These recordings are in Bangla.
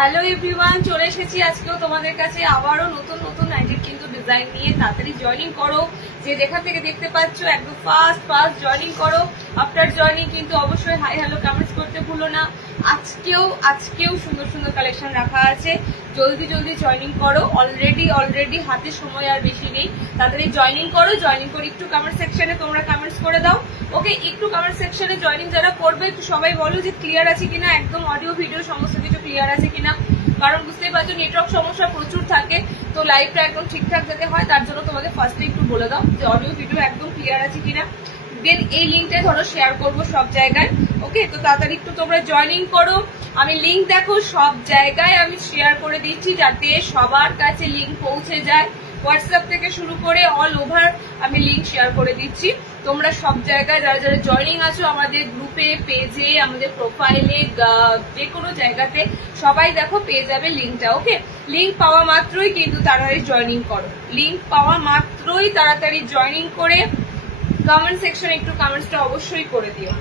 হ্যালো এভরিওয়ান, চলে এসেছি আজকেও তোমাদের কাছে আবারও নতুন নতুন নাইটির কিন্তু ডিজাইন নিয়ে। তাড়াতাড়ি জয়েনিং করো, যে যেখান থেকে দেখতে পাচ্ছ একদম ফাস্ট জয়েনিং করো। আফটার জয়েনিং কিন্তু অবশ্যই হাই হ্যালো কমেন্টস করতে ভুলো না। আজকেও সুন্দর সুন্দর কালেকশন রাখা আছে, জলদি জয়েনিং করো। অলরেডি হাতে সময় আর বেশি নেই, তাড়াতাড়ি জয়েনিং করো। জয়েনিং করে একটু কমেন্ট সেকশনে তোমরা কমেন্টস করে দাও। ওকে, একটু কমেন্ট সেকশনে জয়েনিং যারা করবে একটু সবাই বলো যে ক্লিয়ার আছে কিনা, একদম অডিও ভিডিও সমস্ত কিছু ক্লিয়ার আছে কিনা। কারণ বুঝতেই পারছো নেটওয়ার্ক সমস্যা প্রচুর থাকে, তো লাইভটা একদম ঠিকঠাক যাতে হয় তার জন্য তোমাদের ফার্স্টে একটু বলে দাও যে অডিও ভিডিও একদম ক্লিয়ার আছে কিনা। দেন এই লিঙ্কটা ধরো শেয়ার করবো সব জায়গায়। ওকে, তো তাড়াতাড়ি একটু তোমরা জয়েনিং করো। আমি লিঙ্ক দেখো সব জায়গায় আমি শেয়ার করে দিচ্ছি যাতে সবার কাছে লিঙ্ক পৌঁছে যায়। হোয়াটসঅ্যাপ থেকে শুরু করে অল ওভার আমি লিঙ্ক শেয়ার করে দিচ্ছি। তোমরা সব জায়গায় যারা যারা জয়েনিং আছো আমাদের গ্রুপে, পেজে, আমাদের প্রোফাইলে, যে কোনো জায়গাতে সবাই দেখো পেয়ে যাবে লিঙ্কটা। ওকে, লিঙ্ক পাওয়া মাত্রই কিন্তু তাড়াতাড়ি জয়েনিং করো। লিঙ্ক পাওয়া মাত্রই তাড়াতাড়ি জয়েনিং করে কমেন্ট সেকশনে একটু কমেন্টসটা অবশ্যই করে দিও,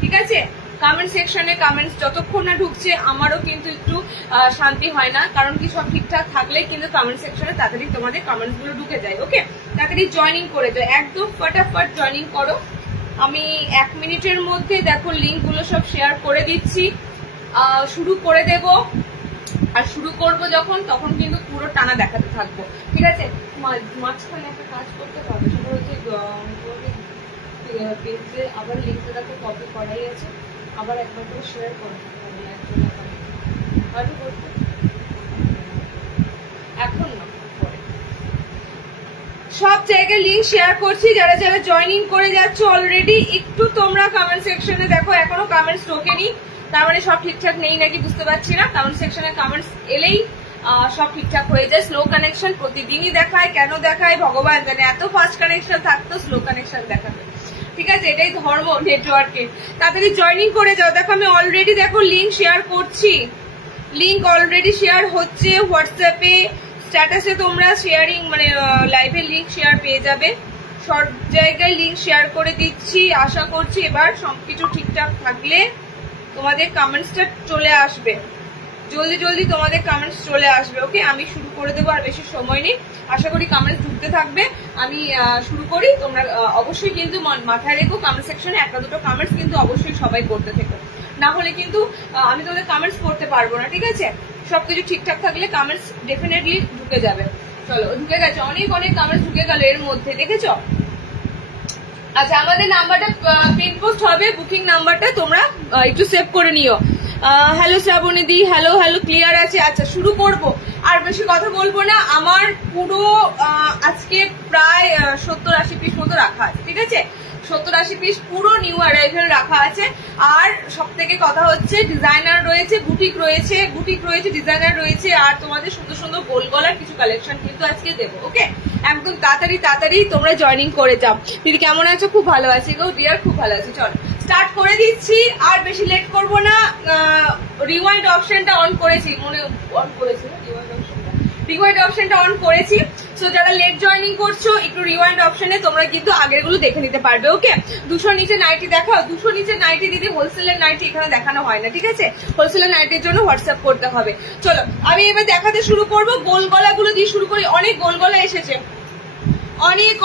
ঠিক আছে? কমেন্ট সেকশনে কমেন্টস যতক্ষণ না ঢুকছে আমারও কিন্তু একটু শান্তি হয় না, কারণ কি সব ঠিকঠাক থাকলে কিন্তু কমেন্ট সেকশনে তাড়াতাড়ি তোমাদের কমেন্টস গুলো ঢুকে যায়। ওকে, তাড়াতাড়ি জয়েনিং করে দাও, একদম ফটাফট জয়েনিং করো। আমি 1 মিনিটের মধ্যে দেখো লিঙ্ক গুলো সব শেয়ার করে দিচ্ছি, শুরু করে দেব। আর শুরু করবো যখন তখন কিন্তু পুরো টানা দেখাতে থাকবো, ঠিক আছে? মাঝখানে একটা কাজ করতে পারবে, সেটা হচ্ছে পেজে আবার লিঙ্কটা দেখো কপি করাই আছে, আবার একবার করে শেয়ার করো। এখন না, সব জায়গায় লিঙ্ক শেয়ার করছি। যারা যারা জয়েনিং করে যাচ্ছ অলরেডি একটু তোমরা কমেন্ট সেকশনে দেখো, এখনো কমেন্টস ঢোকেনি, তার মানে সব ঠিকঠাক নেই নাকি বুঝতে পারছি না। কমেন্ট সেকশনে কমেন্টস এলেই সব ঠিকঠাক হয়ে যায়। স্লো কানেকশন প্রতিদিনই দেখায়, কেন দেখায় ভগবান জানে। এত ফাস্ট কানেকশন থাকতো স্লো কানেকশন দেখাবে, ঠিক আছে? এটাই ধর্ম নেটওয়ার্কে। তাড়াতাড়ি জয়েনিং করে যাও। দেখো আমি অলরেডি দেখো লিঙ্ক শেয়ার করছি, লিঙ্ক অলরেডি শেয়ার হচ্ছে হোয়াটসঅ্যাপে, স্ট্যাটাসে তোমরা শেয়ারিং মানে লাইভের লিঙ্ক শেয়ার পেয়ে যাবে। সব জায়গায় লিঙ্ক শেয়ার করে দিচ্ছি। আশা করছি এবার সবকিছু ঠিকঠাক থাকলে তোমাদের কমেন্টসটা চলে আসবে, জলদি তোমাদের কমেন্টস চলে আসবে। ওকে, আমি শুরু করে দেবো, আর বেশি সময় নেই। আশা করি কমেন্টস ঢুকতে থাকবে। আমি শুরু করি। তোমরা অবশ্যই কিন্তু মাথায় রেখো কমেন্ট সেকশনে একটা দুটো কমেন্টস কিন্তু অবশ্যই সবাই করতে থেকো, না হলে কিন্তু আমি তোমাদের কমেন্টস করতে পারবো না, ঠিক আছে? সবকিছু ঠিকঠাক থাকলে কমেন্টস ডেফিনেটলি ঢুকে যাবে। চলো, ঢুকে গেছে, অনেক কমেন্টস ঢুকে গেল এর মধ্যে, দেখেছ? আচ্ছা, আমাদের নাম্বারটা পিন পোস্ট হবে, বুকিং নাম্বারটা তোমরা একটু সেভ করে নিও। হ্যালো শ্রাবণীদি, হ্যালো ক্লিয়ার আছে। আচ্ছা, শুরু করব, আর বেশি কথা বলবো না। আমার পুরো আজকে প্রায় 70-80 পিস মতো রাখা আছে, ঠিক আছে? 70-80 পিস পুরো নিউ অ্যারাইভেল রাখা আছে। আর সব থেকে কথা হচ্ছে ডিজাইনার রয়েছে, বুটিক রয়েছে, ডিজাইনার রয়েছে, আর তোমাদের সুন্দর সুন্দর গোল গলার কিছু কালেকশন কিন্তু আজকে দেবো। ওকে, একদম তাড়াতাড়ি তোমরা জয়েনিং করে যাও। দিদি কেমন আছো? খুব ভালো আছি গো ডিয়ার, খুব ভালো আছি। চলো স্টার্ট করে দিচ্ছি, আর বেশি লেট করবো না। রিওয়াইন্ড অপশনটা অন করেছি, রিওয়াইন্ড অপশনটা অন করেছি। সো যারা লেট জয়েনিং করছো একটু রিওয়াইন্ড অপশনে তোমরা কিন্তু আগের গুলো দেখে নিতে পারবে। ওকে, 200 নিচে নাইটি দেখাও। 200 নিচে নাইটি দিদি, হোলসেলের নাইটি এখানে দেখানো হয় না, ঠিক আছে? হোলসেলের নাইটির জন্য হোয়াটসঅ্যাপ করতে হবে। চলো আমি এবার দেখাতে শুরু করবো। গোল গলাগুলো দিয়ে শুরু করি। অনেক গোল গলা এসেছে, অনেক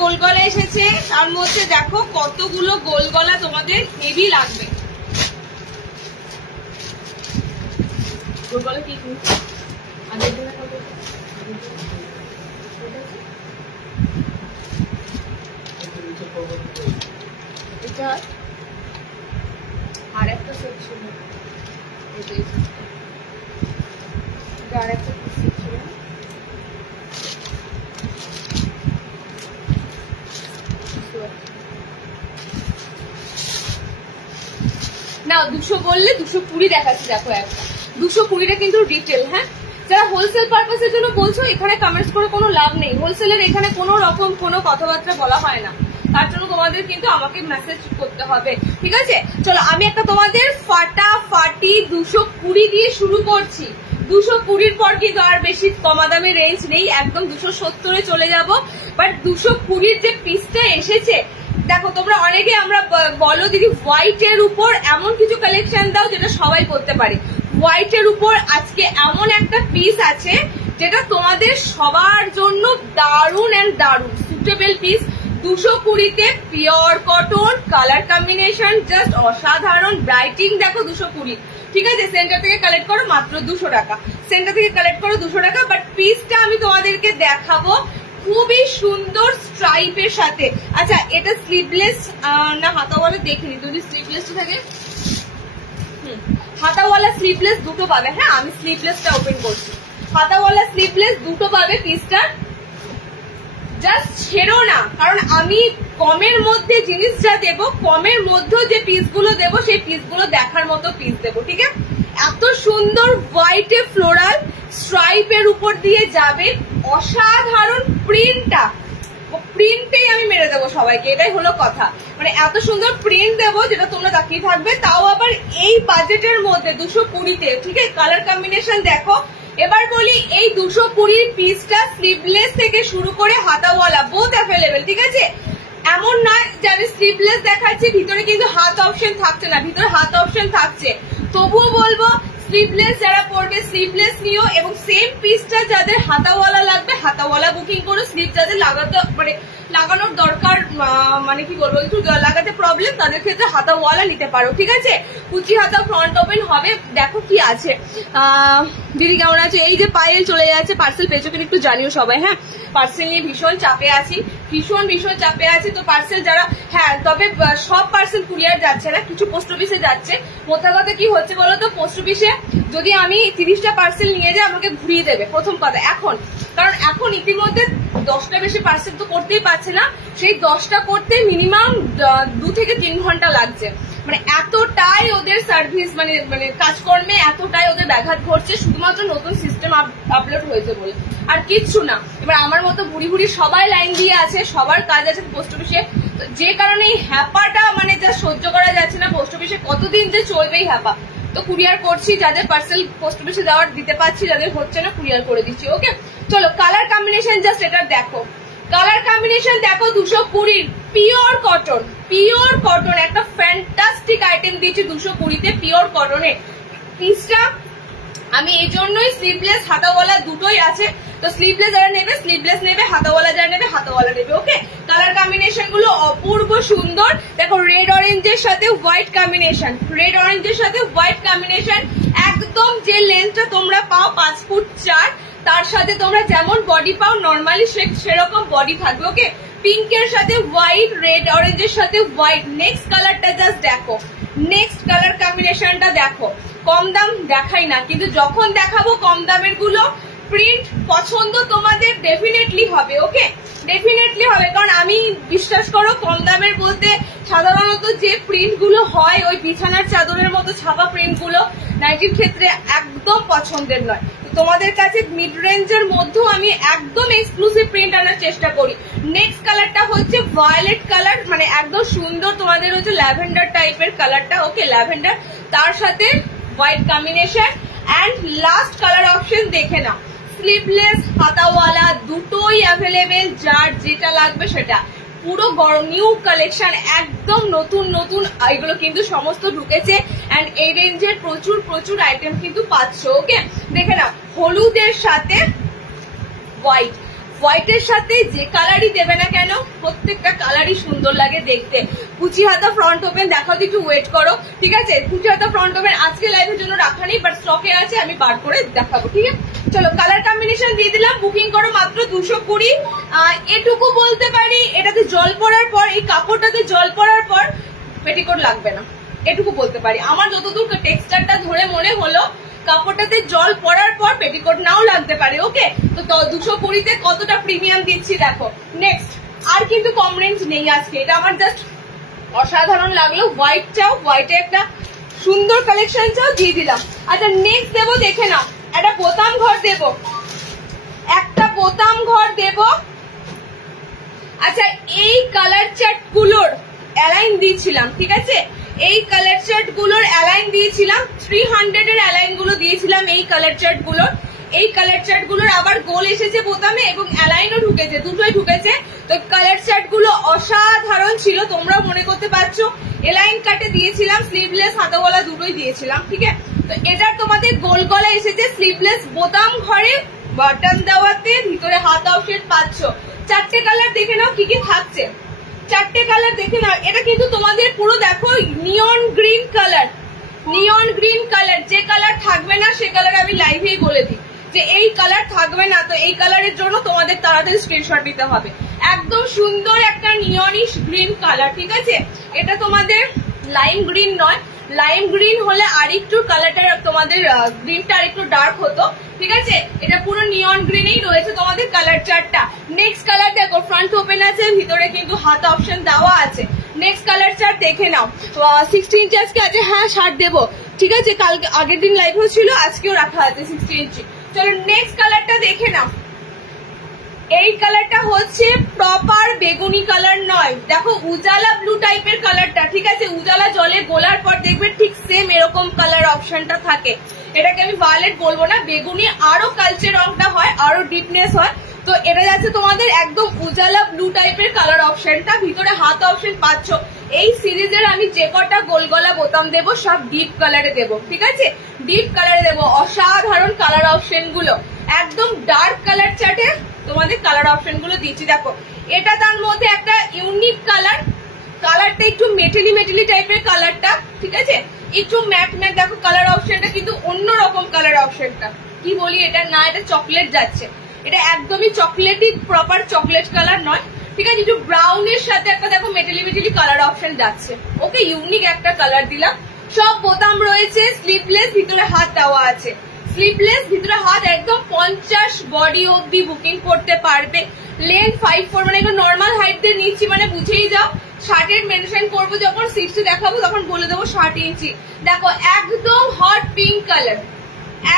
গোল গলা এসেছে। তার মধ্যে দেখো কতগুলো গোল গলা তোমাদের হেভি লাগবে। গোল গলা কি আগের দিনে এটা আর একটা সেট ছিল, আর একটা সেট ছিল। না 200 বললে 220 দেখাচ্ছি। দেখো একটা 220টা কিন্তু ডিটেল। হ্যাঁ, যারা হোলসেল পারপাসের জন্য বলছো এখানে কমেন্টস করে কোনো লাভ নেই। হোলসেলের এখানে কোনো রকম কোনো কথাবার্তা বলা হয় না, তার জন্য তোমাদের কিন্তু আমাকে মেসেজ করতে হবে, ঠিক আছে? চলো আমি একটা তোমাদের ফাটাফাটি 220 দিয়ে শুরু করছি। 220 পর কিন্তু আর বেশি কমা দামের রেঞ্জ নেই, একদম 270-এ চলে যাব। বাট 220 যে পিসটা এসেছে দেখো, তোমরা অনেকে আমরা বলো দিদি হোয়াইট এর উপর এমন কিছু কালেকশন দাও যেটা সবাই করতে পারে। হোয়াইটের উপর আজকে এমন একটা পিস আছে যেটা তোমাদের সবার জন্য দারুন এন্ড দারুন সুটেবল পিস। 220-তে pure cotton, colour combination just অসাধারণ, ব্রাইটিং দেখো 220, ঠিক আছে। সেন্টার থেকে কালেক্ট করো মাত্র 200 টাকা, সেন্টার থেকে কালেক্ট করো 200 টাকা। বাট পিসটা আমি তোমাদেরকে দেখাবো খুবই সুন্দর স্ট্রাইপের সাথে। আচ্ছা এটা স্লিভলেস না হাতাওয়ালা দেখিনি, যদি স্লিভলেস থাকে হাতাওয়ালা স্লিভলেস দুটো পাবে। হ্যাঁ আমি স্লিভলেসটা ওপেন করছি, হাতাওয়ালা স্লিভলেস দুটো পাবে পিসটা। জাস্ট ছেড়ো না, কারণ আমি কমের মধ্যে জিনিস যা দেবো, কমের মধ্যে যে পিসগুলো দেবো সেই পিসগুলো দেখার মতো পিস দেবো, ঠিক আছে। এত সুন্দর হোয়াইটে ফ্লোরাল স্ট্রাইপের উপর দিয়ে যাবে, অসাধারণ প্রিন্টটা, প্রিন্টেই আমি মেরে দেবো সবাইকে, এটাই হলো কথা। মানে এত সুন্দর প্রিন্ট দেবো যেটা তোমরা তাকিয়ে থাকবে, তাও আবার এই বাজেটের মধ্যে 220-তে, ঠিক আছে। কালার কম্বিনেশন দেখো। এবার বলি এই 220 পিসটা স্লিভলেস থেকে শুরু করে হাতাওয়ালা বোথ অ্যাভেলেবেল, ঠিক আছে। এমন নয় যে আমি স্লিভলেস দেখাচ্ছি ভিতরে কিন্তু হাত অপশন থাকছে না, ভিতরে হাত অপশন থাকছে। তবুও বলবো স্লিভলেস যারা পরবে স্লিভলেস নিও, এবং সেম পিসটা যাদের হাতাওয়ালা লাগবে হাতাওয়ালা বুকিং করো। স্লিভ যাদের লাগাতে মানে লাগানোর দরকার, মানে কি বলবো একটু লাগাতে প্রবলেম, তাদের ক্ষেত্রে হাতাওয়ালা নিতে পারো, ঠিক আছে। কুচি হাতা ফ্রন্ট ওপেন হবে। দেখো কি আছে, দিদি কেমন আছে? এই যে পায়েল চলে যাচ্ছে, পার্সেল পেয়েছো কিনা একটু জানিও সবাই। হ্যাঁ পার্সেল নিয়ে ভীষণ চাপে আছি, ভীষণ চাপে আছি। তো পার্সেল যারা, হ্যাঁ তবে সব পার্সেল কুরিয়ার যাচ্ছে না, কিছু পোস্ট অফিসে যাচ্ছে। মোদ্দা কথা কি হচ্ছে বলো তো, পোস্ট অফিসে যদি আমি 30টা পার্সেল নিয়ে যাই আমাকে ঘুরিয়ে দেবে, প্রথম কথা। এখন কারণ এখন ইতিমধ্যে 10টা বেশি পার্সেল তো করতেই পারছে না, সেই 10টা করতে মিনিমাম 2 থেকে 3 ঘন্টা লাগছে। মানে এতটাই ওদের সার্ভিস মানে কাজকর্মে এতটাই ওদের ব্যাঘাত ঘটছে, শুধুমাত্র নতুন সিস্টেম আপলোড হয়েছে বলে, আর কিচ্ছু না। এবার আমার মতো বুড়ি সবাই লাইন দিয়ে আছে, সবার কাজ আছে পোস্ট অফিসে, যে কারণে এই হ্যাপাটা মানে যা সহ্য করা যাচ্ছে না। পোস্ট অফিসে কতদিন যে চলবেই হ্যাপা। তো কুরিয়ার করছি, যাদের পার্সেল পোস্ট অফিসে দেওয়ার দিতে পারছি, যাদের হচ্ছে না কুরিয়ার করে দিচ্ছি, ওকে। চলো কালার কম্বিনেশন জাস্ট এটা দেখো, কালার কম্বিনেশন দেখো 220 পিওর কটন একটা ফ্যান্টাস্টিক আইটেম দিয়েছি 220-তে পিওর কটনে। পিসটা আমি এই জন্যই স্লিভলেস হাতাওয়ালা দুটোই আছে, তো স্লিভলেস যারা নেবে স্লিভলেস নেবে, হাতাওয়ালা যারা নেবে হাতাওয়ালা নেবে, ওকে। কালার কম্বিনেশন গুলো অপূর্ব সুন্দর। দেখো রেড অরেঞ্জের সাথে হোয়াইট কম্বিনেশন, রেড অরেঞ্জের সাথে হোয়াইট কম্বিনেশন, একদম যে লেন্থটা তোমরা পাও 5 ফুট 4, তার সাথে তোমরা যেমন বডি পাও নর্মালি সেরকম বডি থাকবে, ওকে। পিঙ্কের সাথে হোয়াইট, রেড অরেঞ্জের সাথে হোয়াইট। নেক্সট কালারটা জাস্ট দেখো, নেক্সট কালার কম্বিনেশনটা দেখো। কম দাম দেখাই না, কিন্তু যখন দেখাবো কম দামের গুলো প্রিন্ট পছন্দ তোমাদের ডেফিনেটলি হবে, ওকে, ডেফিনেটলি হবে। কারণ আমি বিশ্বাস করো কম দামের বলতে সাধারণত যে প্রিন্ট গুলো হয় ওই বিছানার চাদরের মতো ছাপা প্রিন্ট গুলো নাইটির ক্ষেত্রে একদম পছন্দের নয়। তোমাদের কাছে মিড রেঞ্জের মধ্যেও আমি একদম এক্সক্লুসিভ প্রিন্ট আনার চেষ্টা করি। নেক্সট কালারটা হচ্ছে ভায়োলেট কালার, মানে একদম সুন্দর তোমাদের হচ্ছে ল্যাভেন্ডার টাইপের কালারটা, ওকে, ল্যাভেন্ডার, তার সাথে white combination. And last colour option দেখে নাও, স্লিভলেস হাতাওয়ালা দুটোই অ্যাভেলেবেল, যার যেটা লাগবে সেটা। পুরো নিউ কালেকশন, একদম নতুন এগুলো কিন্তু সমস্ত ঢুকেছে। এন্ড এই রেঞ্জের প্রচুর আইটেম কিন্তু পাচ্ছ, ওকে। দেখে নাও, হলুদের সাথে হোয়াইট, হোয়াইটের সাথে যে কালারই দেবে না কেন প্রত্যেকটা কালারই সুন্দর লাগে দেখতে। কুচি হাতা ফ্রন্ট ওপেন দেখাও, একটু ওয়েট করো, ঠিক আছে। কুচি হাতা ফ্রন্ট ওপেন আজকে লাইভের জন্য রাখা নেই, বাট স্টকে আছে, আমি বার করে দেখাবো, ঠিক আছে। চলো কালার কম্বিনেশন দিয়ে দিলাম, বুকিং করো মাত্র 220। এটুকু বলতে পারি, এটাতে জল পড়ার পর, এই কাপড়টাতে জল পড়ার পর পেটিকোট লাগবে না, এটুকু বলতে পারি। আমার যতদূর টেক্সচারটা ধরে মনে হলো কাপড়টাতে জল পড়ার পর পেটিকোট নাও লাগতে পারে, ওকে। তো 220-তে কতটা প্রিমিয়াম দিচ্ছি দেখো। নেক্সট আর কিন্তু কম রেঞ্জ নেই আজকে, এটা আমার জাস্ট অসাধারণ লাগলো। হোয়াইট চাও, হোয়াইটে একটা সুন্দর কালেকশন চাও, দিয়ে দিলাম। আচ্ছা নেক্সট দেবো, দেখে নাও, একটা বোতাম ঘর দেব, একটা বোতাম ঘর দেব। আচ্ছা এই কালার চার্ট গুলোর অ্যালাইন দিয়েছিলাম, ঠিক আছে, এই কালার চার্ট গুলোর অ্যালাইন দিয়েছিলাম, 300 এর অ্যালাইন গুলো দিয়েছিলাম এই কালার চার্ট গুলোর। এই কালার চার্ট গুলোর আবার গোল এসেছে বোতামে এবং অ্যালাইনও ঢুকেছে, দুটোই ঢুকেছে। তো কালার চার্ট গুলো অসাধারণ ছিল, তোমরাও মনে করতে পারছো। অ্যালাইন কাটে দিয়েছিলাম, স্লিভলেস হাতাওয়ালা দুটোই দিয়েছিলাম, ঠিক আছে। তো এটার তোমাদের গোল গলা এসেছে, স্লিভলেস বোতাম ঘরে, বাটন দেওয়াতে, ভিতরে হাত অপশন পাচ্ছ। 4টে কালার দেখে নাও কি কি থাকছে, 4টে কালার দেখে নাও। এটা কিন্তু তোমাদের পুরো দেখো নিয়ন green colour, neon green colour. যে কালার থাকবে না সে কালার আমি লাইভেই বলে দিই যে এই কালার থাকবে না, তো এই কালারের জন্য তোমাদের তাড়াতাড়ি স্ক্রিনশট নিতে হবে। একদম সুন্দর একটা নিয়নিশ গ্রিন কালার, ঠিক আছে। এটা তোমাদের লাইম গ্রিন নয়, লাইম গ্রিন হলে আরেকটু কালারটা তোমাদের গ্রিনটা আরেকটু ডার্ক হতো, ঠিক আছে। এটা পুরো নিয়ন গ্রিনেই রয়েছে তোমাদের কালার চারটা। নেক্সট কালার দেখো, ফ্রন্ট ওপেন আছে, ভিতরে কিন্তু হাত অপশন দেওয়া আছে। নেক্সট কালার চার্ট দেখে নাও। 60 ইঞ্চি আজকে আছে, হ্যাঁ 60 দেবো, ঠিক আছে। কালকে আগের দিন লাইভও ছিল, আজকেও রাখা আছে 60 ইঞ্চি। চলো নেক্সট কালারটা দেখে নাও। এই কালারটা হচ্ছে প্রপার বেগুনি কালার নয়, দেখো উজালা ব্লু টাইপের কালারটা, ঠিক আছে। উজালা জলে গোলার পর দেখবে ঠিক সেম এরকম কালার অপশনটা থাকে। এটাকে আমি ভায়োলেট বলবো না, বেগুনি আরো কালচে রংটা হয়, আরো ডিপনেস হয়। তো এটা যাচ্ছে তোমাদের একদম উজালা ব্লু টাইপের কালার অপশনটা, ভিতরে হাত অপশন পাচ্ছ। এই সিরিজের আমি যে কটা গোল গলা বোতাম দেবো সব ডিপ কালারে দেবো, ঠিক আছে, ডিপ কালারে দেবো। অসাধারণ কালার অপশন গুলো, একদম ডার্ক কালার চার্টে তোমাদের কালার অপশন গুলো দিচ্ছি। দেখো এটা তার মধ্যে একটা ইউনিক কালার, কালারটা একটু মেটেলি মেটেলি টাইপের কালারটা, ঠিক আছে, একটু ম্যাট ম্যাট। দেখো কালার অপশনটা কিন্তু অন্যরকম কালার অপশনটা, কি বলি এটা না, এটা চকলেট যাচ্ছে, এটা একদমই চকলেটই, প্রপার চকলেট কালার নয়, ঠিক আছে। একটু ব্রাউনের সাথে একটা দেখো মেটেলি মেটেলি কালার অপশন যাচ্ছে, ওকে, ইউনিক একটা কালার দিলাম। সব বোতাম রয়েছে, স্লিভলেস, ভিতরে হাত দেওয়া আছে, স্লিভলেস, ভিতরে হাত, একদম 50 বডি অব্দি বুকিং করতে পারবে। লেন্থ 5'4", মানে একটু নর্মাল হাইট দিয়ে নিচ্ছি, মানে বুঝেই যাও। 60 মেনশন করবো যখন, 60 দেখাবো তখন বলে দেবো 60 ইঞ্চি। দেখো একদম হট পিঙ্ক কালার,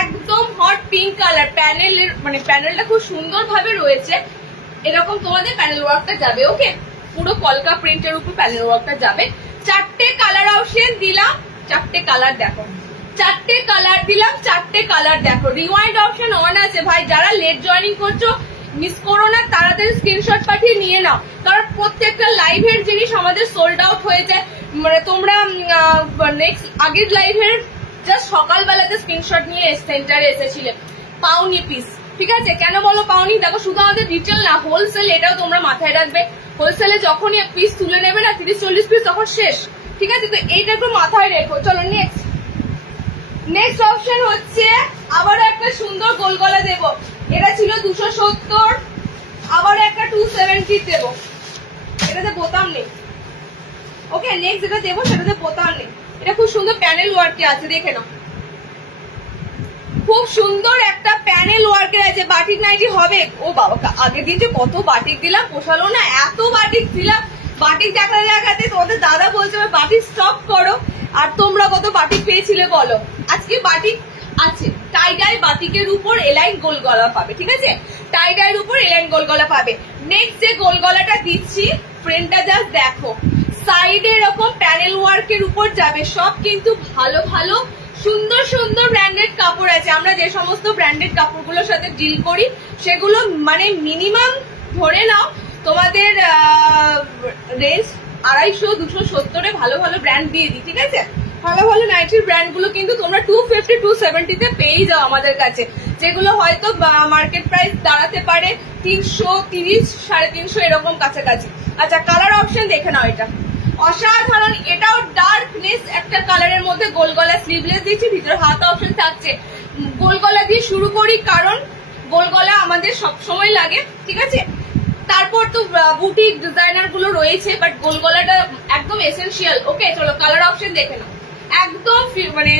একদম হট পিঙ্ক কালার। প্যানেলের মানে প্যানেলটা খুব সুন্দর ভাবে রয়েছে, এরকম তোমাদের প্যানেল ওয়ার্কটা যাবে, ওকে, পুরো কলকা প্রিন্টের উপর প্যানেল ওয়ার্কটা যাবে। 4টে কালার অপশন দিলাম, 4টে কালার দেখো, 4টে কালার দিলাম, 4টে কালার দেখো। রিওয়াইন্ড অপশন অন আছে ভাই, যারা লেট জয়েনিং করছো মিস করো না, তাড়াতাড়ি স্ক্রিনশট পাঠিয়ে নিয়ে নাও, কারণ প্রত্যেকটা লাইভের জিনিস আমাদের সোল্ড আউট হয়ে যায়। মানে তোমরা নেক্সট আগের লাইভের জাস্ট সকালবেলাতে স্ক্রিনশট নিয়ে সেন্টারে এসেছিলে, পাউনি পিস, ঠিক আছে। কেন বলো পাউনি? দেখো শুধু আমাদের রিটেল না, হোলসেল, এটাও তোমরা মাথায় রাখবে। হোলসেলে যখনই পিস তুলে নেবে না 30-40 পিস, তখন শেষ, ঠিক আছে। তো এইটা একটু মাথায় রেখো। চলো নেক্সট, নেক্সট অপশন হচ্ছে আবারও একটা সুন্দর গোল গলা দেবো। এটা ছিল 270, আবার একটা 270 দেবো, এটাতে বোতাম নেই, ওকে। নেক্সট যেটা দেবো সেটাতে বোতাম নেই, এটা খুব সুন্দর প্যানেল ওয়ার্কে আছে, দেখে নাও, খুব সুন্দর একটা প্যানেল ওয়ার্কের আছে। বাটিক নাইটি হবে, ও বাবা আগের দিন যে কত বাটিক দিলাম, পোষালো না, এত বাটিক দিলাম। বাটিক দেখাতে তোমাদের দাদা বলছে বাটিক স্টপ করো, আর তোমরা কত বাটিক পেয়েছিলে বলো। আজকে বাটিক আছে, টাই ডাই বাটিকের উপর এলাইন গোল গলা পাবে, ঠিক আছে, টাই ডাইয়ের উপর এলাইন গোল গলা পাবে। নেক্সট যে গোল গলাটা দিচ্ছি, প্রিন্টটা জাস্ট দেখো, সাইডে এরকম প্যানেল ওয়ার্কের উপর যাবে। সব কিন্তু ভালো ভালো সুন্দর সুন্দর ব্র্যান্ডেড কাপড় আছে। আমরা যে সমস্ত ব্র্যান্ডেড কাপড়গুলোর সাথে ডিল করি সেগুলো মানে মিনিমাম ধরে নাও তোমাদের রেঞ্জ 250-270-এ ভালো ভালো ব্র্যান্ড দিয়ে দিই, ঠিক আছে। ভালো ভালো নাইটির ব্র্যান্ড গুলো কিন্তু তোমরা 250-270-তে পেয়ে যাও আমাদের কাছে, যেগুলো হয়তো মার্কেট প্রাইস দাঁড়াতে পারে 330-350 এরকম কাছাকাছি। আচ্ছা কালার অপশন দেখে নাও, এটা অসাধারণ, এটাও ডার্কনেস একটা কালারের মধ্যে গোল গলা, স্লিভলেস দিচ্ছি, ভিতরে হাত অপশন থাকছে। গোল গলা দিয়ে শুরু করি, কারণ গোল গলা আমাদের সবসময় লাগে, ঠিক আছে। তারপর তো বুটিক ডিজাইনার গুলো রয়েছে, বাট গোল গলাটা একদম এসেনশিয়াল, ওকে। চলো কালার অপশন দেখে নাও, একদম মানে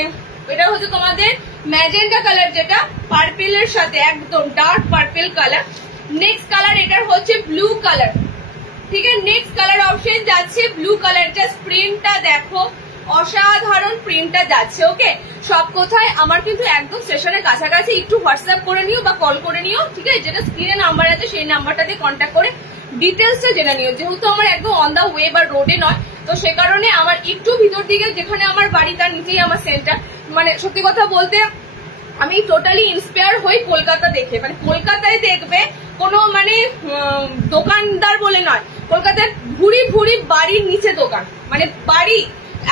এটা হচ্ছে তোমাদের ম্যাজেন্টা কালার, যেটা পার্পেলের সাথে একদম dark purple colour. Next colour এটার হচ্ছে ব্লু কালার, ঠিক আছে। নেক্সট কালার অপশন যাচ্ছে ব্লু কালার, জাস্ট প্রিন্টটা দেখো, অসাধারণ প্রিন্টটা যাচ্ছে, ওকে। সব কোথায় আমার কিন্তু একদম স্টেশনের কাছাকাছি, একটু হোয়াটসঅ্যাপ করে নিও বা কল করে নিও, ঠিক আছে। যেটা স্ক্রিনে নাম্বার আছে সেই নাম্বারটাতে কন্ট্যাক্ট করে ডিটেলসটা জেনে নিও। যেহেতু আমার একদম অন দা ওয়ে বা রোডে নয়, তো সে কারণে আমার একটু ভিতর দিকে, যেখানে আমার বাড়ি তার নিচেই আমার সেন্টার। মানে সত্যি কথা বলতে আমি টোটালি ইন্সপায়ার হই কলকাতা দেখে, মানে কলকাতায় দেখবে কোনো মানে দোকানদার বলে নয়, কলকাতার ভুরি ভুরি বাড়ির নিচে দোকান, মানে বাড়ি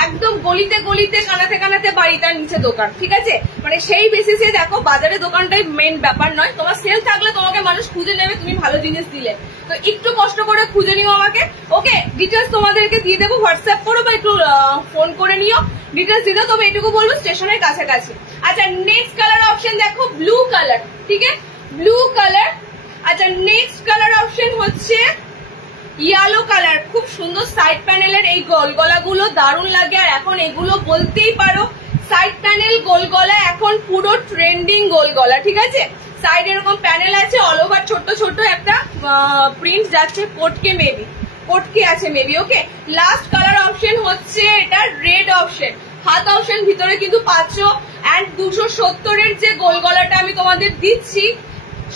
একদম গলিতে গলিতে কানাতে কানাতে বাড়ি, তার নিচে দোকান, ঠিক আছে? মানে সেই বেসিসে দেখো, বাজারে দোকানটাই মেন ব্যাপার নয়, তোমার সেল থাকলে তোমাকে মানুষ খুঁজে নেবে তুমি ভালো জিনিস দিলে। তো একটু কষ্ট করে খুঁজে নিও আমাকে, ওকে? ডিটেলস তোমাদেরকে দিয়ে দেবো, হোয়াটসঅ্যাপ করো বা একটু ফোন করে নিও, ডিটেলস দিয়ে দেবো। তবে এটুকু বলবো স্টেশনের কাছাকাছি। আচ্ছা, নেক্সট কালার অপশন দেখো ব্লু কালার, ঠিক আছে? Blue colour. আচ্ছা, নেক্সট কালার অপশন হচ্ছে ইয়েলো কালার। খুব সুন্দর সাইড প্যানেলের এই গোল গলাগুলো দারুণ লাগে, আর এখন এগুলো বলতেই পারো সাইড প্যানেল গোল গলা এখন পুরো ট্রেন্ডিং গোল গলা, ঠিক আছে? সাইড এরকম প্যানেল আছে, অল ওভার ছোট ছোট একটা প্রিন্ট যাচ্ছে, কোটকে আছে মেবি, ওকে? লাস্ট কালার অপশন হচ্ছে এটা রেড অপশন, হাত অপশন ভিতরে কিন্তু পাচ্ছ। এন্ড 270 যে গোল গলাটা আমি তোমাদের দিচ্ছি,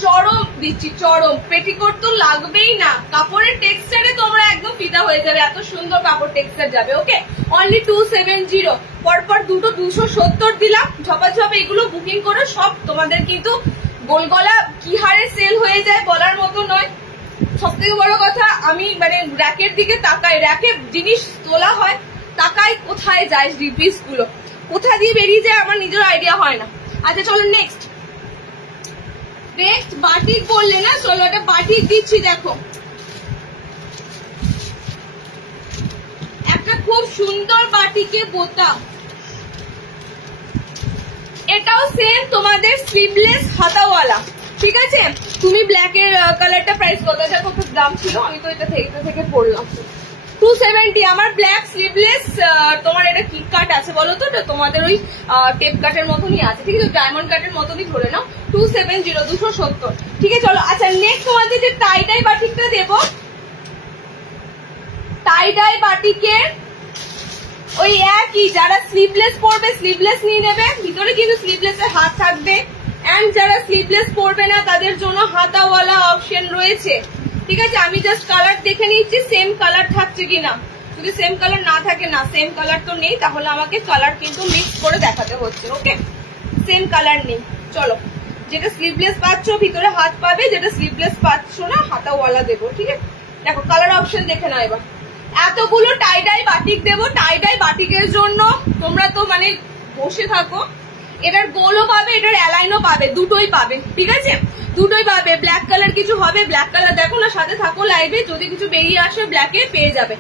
চরম দিচ্ছি, চরম। পেটিকোট তো লাগবেই না, কাপড়ের টেক্সচারে তোমরা একদম ফিদা হয়ে যাবে, এত সুন্দর কাপড় টেক্সচার যাবে, ওকে? অনলি 270, পরপর দুটো 270 দিলাম। ঝপাঝপ এগুলো বুকিং করে সব তোমাদের কিন্তু গোলগলা কি হারে সেল হয়ে যায় বলার মতো নয়। সব থেকে বড় কথা, আমি মানে র্যাকের দিকে তাকাই, র্যাকে জিনিস তোলা হয়, তাকাই কোথায় যায় পিস গুলো, কোথা দিয়ে বেরিয়ে যায় আমার নিজের আইডিয়া হয় না। আচ্ছা চলো নেক্সট বাটিক বললে না, চলো একটা বাটিক দিচ্ছি। দেখো একটা খুব সুন্দর বাটিকে বোতাম, এটাও সেম তোমাদের স্লিভলেস হাতাওয়ালা, ঠিক আছে? তুমি ব্ল্যাক এর কালারটা প্রাইস কত? এটা কত দাম ছিল? আমি তো এটা থেকে পড়লাম 270। আমার ব্ল্যাক স্লিভলেস, তোমার এটা কি কাট আছে বলো তো? তোমাদের ওই টেপ কাটের মতনই আছে, ঠিক আছে? ডায়মন্ড কাটের মতনই ধরে নাও, 270, 270, ঠিক আছে? চলো। আচ্ছা নেক্সট তোমাদের যে টাই ডাই বাটিকটা দেবো, টাই ডাই বাটিকের ওই একই, যারা স্লিভলেস পরবে স্লিভলেস নিয়ে নেবে, ভিতরে কিন্তু স্লিভলেস এর হাত থাকবে। এন্ড যারা স্লিভলেস পরবে না তাদের জন্য হাতাওয়ালা অপশন রয়েছে, ঠিক আছে? আমি জাস্ট কালার দেখে নিচ্ছি সেম কালার থাকছে কিনা। যদি সেম কালার না থাকে, না সেম কালার তো নেই, তাহলে আমাকে কালার কিন্তু মিক্স করে দেখাতে হচ্ছে, ওকে? সেম কালার নেই। চলো, যেটা স্লিভলেস পাচ্ছ ভিতরে হাত পাবে, যেটা স্লিভলেস পাচ্ছ না হাতাওয়ালা দেবো, ঠিক আছে? দেখো কালার অপশন দেখে নাও এবার। এতগুলো টাই ডাই বাটিক দেবো, টাই ডাই বাটিকের জন্য তোমরা তো মানে বসে থাকো। এটার গোলও পাবে, এটার অ্যালাইনও পাবে, দুটোই পাবে, ঠিক আছে? দুটোই পাবে। ব্ল্যাক কালার কিছু হবে, ব্ল্যাক কালার দেখো না, সাথে থাকো লাইভে, যদি কিছু বেরিয়ে আসে ব্ল্যাকে পেয়ে যাবে।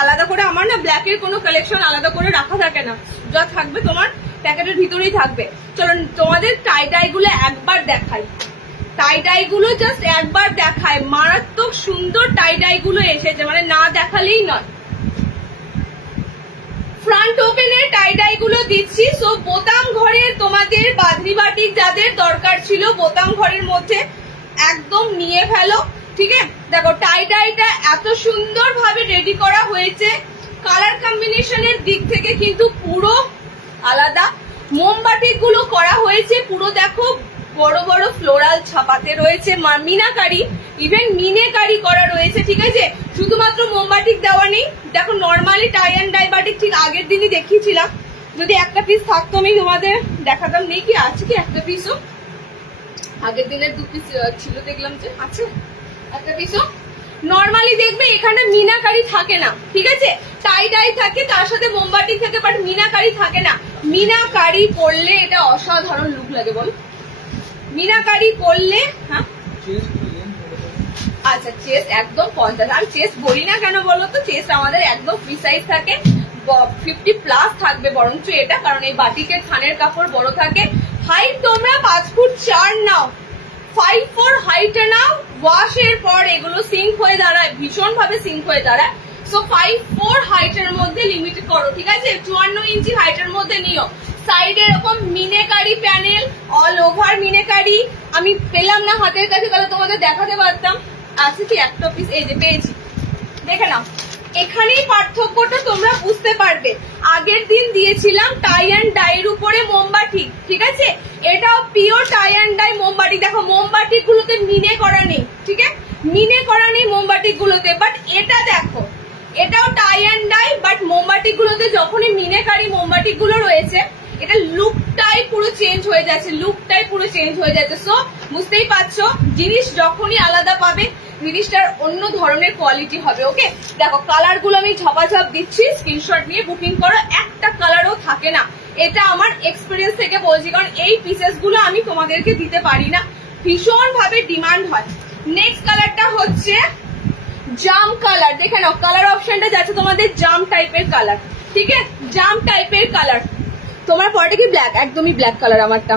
আলাদা করে আমার না ব্ল্যাকের কোনো কালেকশন আলাদা করে রাখা থাকে না, যা থাকবে তোমার প্যাকেটের ভিতরেই থাকবে। চলো তোমাদের টাই ডাই গুলো একবার দেখাই, টাই ডাই গুলো জাস্ট একবার দেখায়, মারাত্মক সুন্দর টাই ডাই গুলো এসেছে, মানে না দেখালেই নয়। ফ্রন্ট ওপেনের টাই ডাই গুলো দিচ্ছি। সো বোতাম ঘরের তোমাদের বাঁধনি বাটিক যাদের দরকার ছিল, বোতাম ঘরের মধ্যে একদম নিয়ে ফেলো, ঠিক আছে? দেখো টাই ডাইটা এত সুন্দর ভাবে রেডি করা হয়েছে, কালার কম্বিনেশনের দিক থেকে কিন্তু পুরো আলাদা। মোমবাটিক গুলো করা হয়েছে পুরো, দেখো বড় বড় ফ্লোরাল ছাপাতে রয়েছে, মিনাকারি, ইভেন মিনেকারি করা রয়েছে, ঠিক আছে? শুধুমাত্র মোমবাটিক দেওয়া নেই। দেখো normally tie and dye batik ঠিক আগের দিনই দেখিয়েছিলাম, যদি একটা পিস থাকতো আমি তোমাদের দেখাতাম। নেই কি? আছে কি একটা পিসও? আগের দিনের 2 পিস ছিল, দেখলাম যে আছে একটা পিসও। নর্মালি দেখবে এখানে মিনাকারি থাকে না, ঠিক আছে? টাই ডাই থাকে, তার সাথে মোমবাটিক থাকে, বাট মিনাকারি থাকে না। মিনাকারি করলে এটা অসাধারণ লুক লাগে, বল? মিনাকারি করলে, হ্যাঁ আচ্ছা চেস্ট একদম 50। আমি চেস্ট বলি না কেন বলো তো? চেস্ট আমাদের একদম ফ্রি সাইজ থাকে, 50+ থাকবে বরঞ্চ এটা, কারণ এই বাটিকের থানের কাপড় বড় থাকে। হাইট তোমরা 5 ফুট 4 নাও, 5'4" হাইটে নাও, ওয়াশের পর এগুলো সিঙ্ক হয়ে দাঁড়ায়, ভীষণ ভাবে সিঙ্ক হয়ে দাঁড়ায়। সো 5'4" হাইটের মধ্যে লিমিট করো, ঠিক আছে? 54 ইঞ্চি হাইটের মধ্যে নিও। সাইডে এরকম meenakari panel, all over meenakari. আমি পেলাম না হাতের কাছে, তাহলে তোমাদের দেখাতে পারতাম। আছে কি একটা পিস? এই যে পেয়েছি, দেখে নাও। এখানেই পার্থক্যটা তোমরা বুঝতে পারবে। আগের দিন দিয়েছিলাম টাই অ্যান্ড ডাইয়ের উপরে মোমবাটি, ঠিক আছে? এটাও পিওর টাই অ্যান্ড ডাই মোমবাটি। দেখো মোমবাটি গুলোতে মিনে করা নেই, ঠিক আছে? মিনে করা নেই মোমবাটি গুলোতে, বাট এটা দেখো এটাও টাই অ্যান্ড ডাই, বাট মোমবাটি গুলোতে যখনই মিনেকারি মোমবাটি গুলো রয়েছে, এটা লুকটাই পুরো চেঞ্জ হয়ে যাচ্ছে, লুকটাই পুরো চেঞ্জ হয়ে যাচ্ছে। সো বুঝতেই পারছো জিনিস যখনই আলাদা পাবে জিনিসটার অন্য ধরনের কোয়ালিটি হবে। ওকে দেখো কালার গুলো আমি ঝপাঝপ দিচ্ছি, স্ক্রিনশট নিয়ে বুকিং করো, একটা কালারও থাকে না, এটা আমার এক্সপিরিয়েন্স থেকে বলছি, কারণ এই পিসেস গুলো আমি তোমাদেরকে দিতে পারি না, ভীষণ ভাবে ডিমান্ড হয়। নেক্সট কালারটা হচ্ছে জাম কালার, দেখে নাও কালার অপশনটা যাচ্ছে তোমাদের জাম টাইপের কালার, ঠিক আছে জাম টাইপের কালার। তোমার পরটা কি ব্ল্যাক, একদমই ব্ল্যাক কালার আমারটা।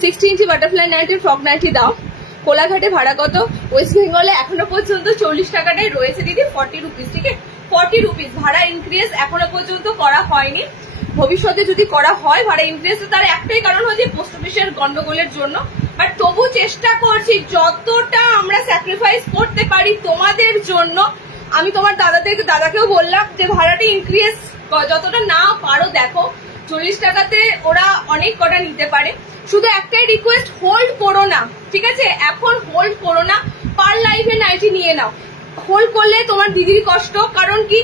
60 ইঞ্চি বাটারফ্লাই নাইটি ফ্রক নাইটি দাও। কোলাঘাটে ভাড়া কত? ওয়েস্ট বেঙ্গলে এখনো পর্যন্ত 40 টাকাটাই রয়েছে দিদি, 40 রুপিস, ঠিক আছে 40 রুপিস। ভাড়া ইনক্রিজ এখনো পর্যন্ত করা হয়নি, ভবিষ্যতে যদি করা হয় ভাড়া ইনক্রিজ, তার একটাই কারণ হচ্ছে পোস্ট অফিসের গন্ডগোলের জন্য। বাট তবু চেষ্টা করছি যতটা আমরা স্যাক্রিফাইস করতে পারি তোমাদের জন্য। আমি তোমার দাদাকেও বললাম যে ভাড়াটা ইনক্রিজ যতটা না পারো দেখো, 40 টাকাতে ওরা অনেক কটা নিতে পারে। শুধু একটাই রিকোয়েস্ট, হোল্ড করো না, ঠিক আছে এখন হোল্ড করো না, পার লাইভে নাইটি নিয়ে নাও। হোল্ড করলে তোমার দিদির কষ্ট, কারণ কি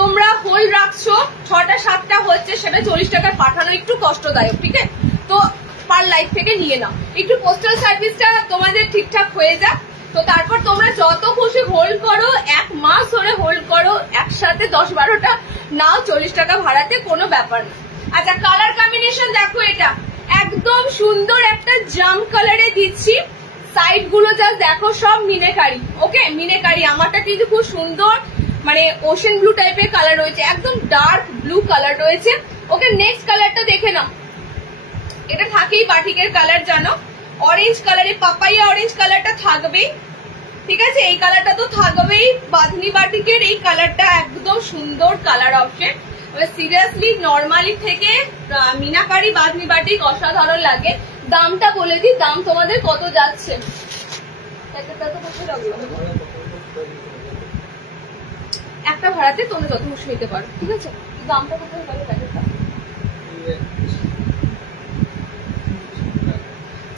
তোমরা হোল্ড রাখছো 6টা 7টা হচ্ছে, সেটা 40 টাকার পাঠানো একটু কষ্টদায়ক, ঠিক আছে তো পার লাইভ থেকে নিয়ে নাও। একটু পোস্টাল সার্ভিসটা তোমাদের ঠিকঠাক হয়ে যাক, তো তারপর তোমরা যত খুশি হোল্ড করো, 1 মাস ধরে হোল্ড করো, একসাথে 10-12টা নাও, 40 টাকা ভাড়াতে কোনো ব্যাপার না। আচ্ছা কালার কম্বিনেশন দেখো, এটা একদম সুন্দর একটা জাম কালারে দিচ্ছি, সাইড গুলো জাস্ট দেখো সব মিনেকারি। ওকে মিনেকারি, আমারটা কিন্তু খুব সুন্দর মানে ওশেন ব্লু টাইপের কালার রয়েছে, একদম ডার্ক ব্লু কালার রয়েছে। ওকে নেক্সট কালারটা দেখে নাও, এটা থাকেই বাটিকের কালার জানো, অরেঞ্জ কালারে পাপাইয়া অরেঞ্জ কালারটা থাকবেই, ঠিক আছে এই কালারটা তো থাকবেই। বাঁধনি বাটিকের এই কালারটা একদম সুন্দর কালার অপশন, সিরিয়াসলি নর্মালি থেকে মিনাকারি বাঁধনি বাটিক অসাধারণ লাগে। দামটা বলে দিই, দাম তোমাদের কত যাচ্ছে? একটা ভাড়াতে তোমরা যত খুশি হইতে পারো, ঠিক আছে দামটা কোথায় গেল প্যাকেটটা?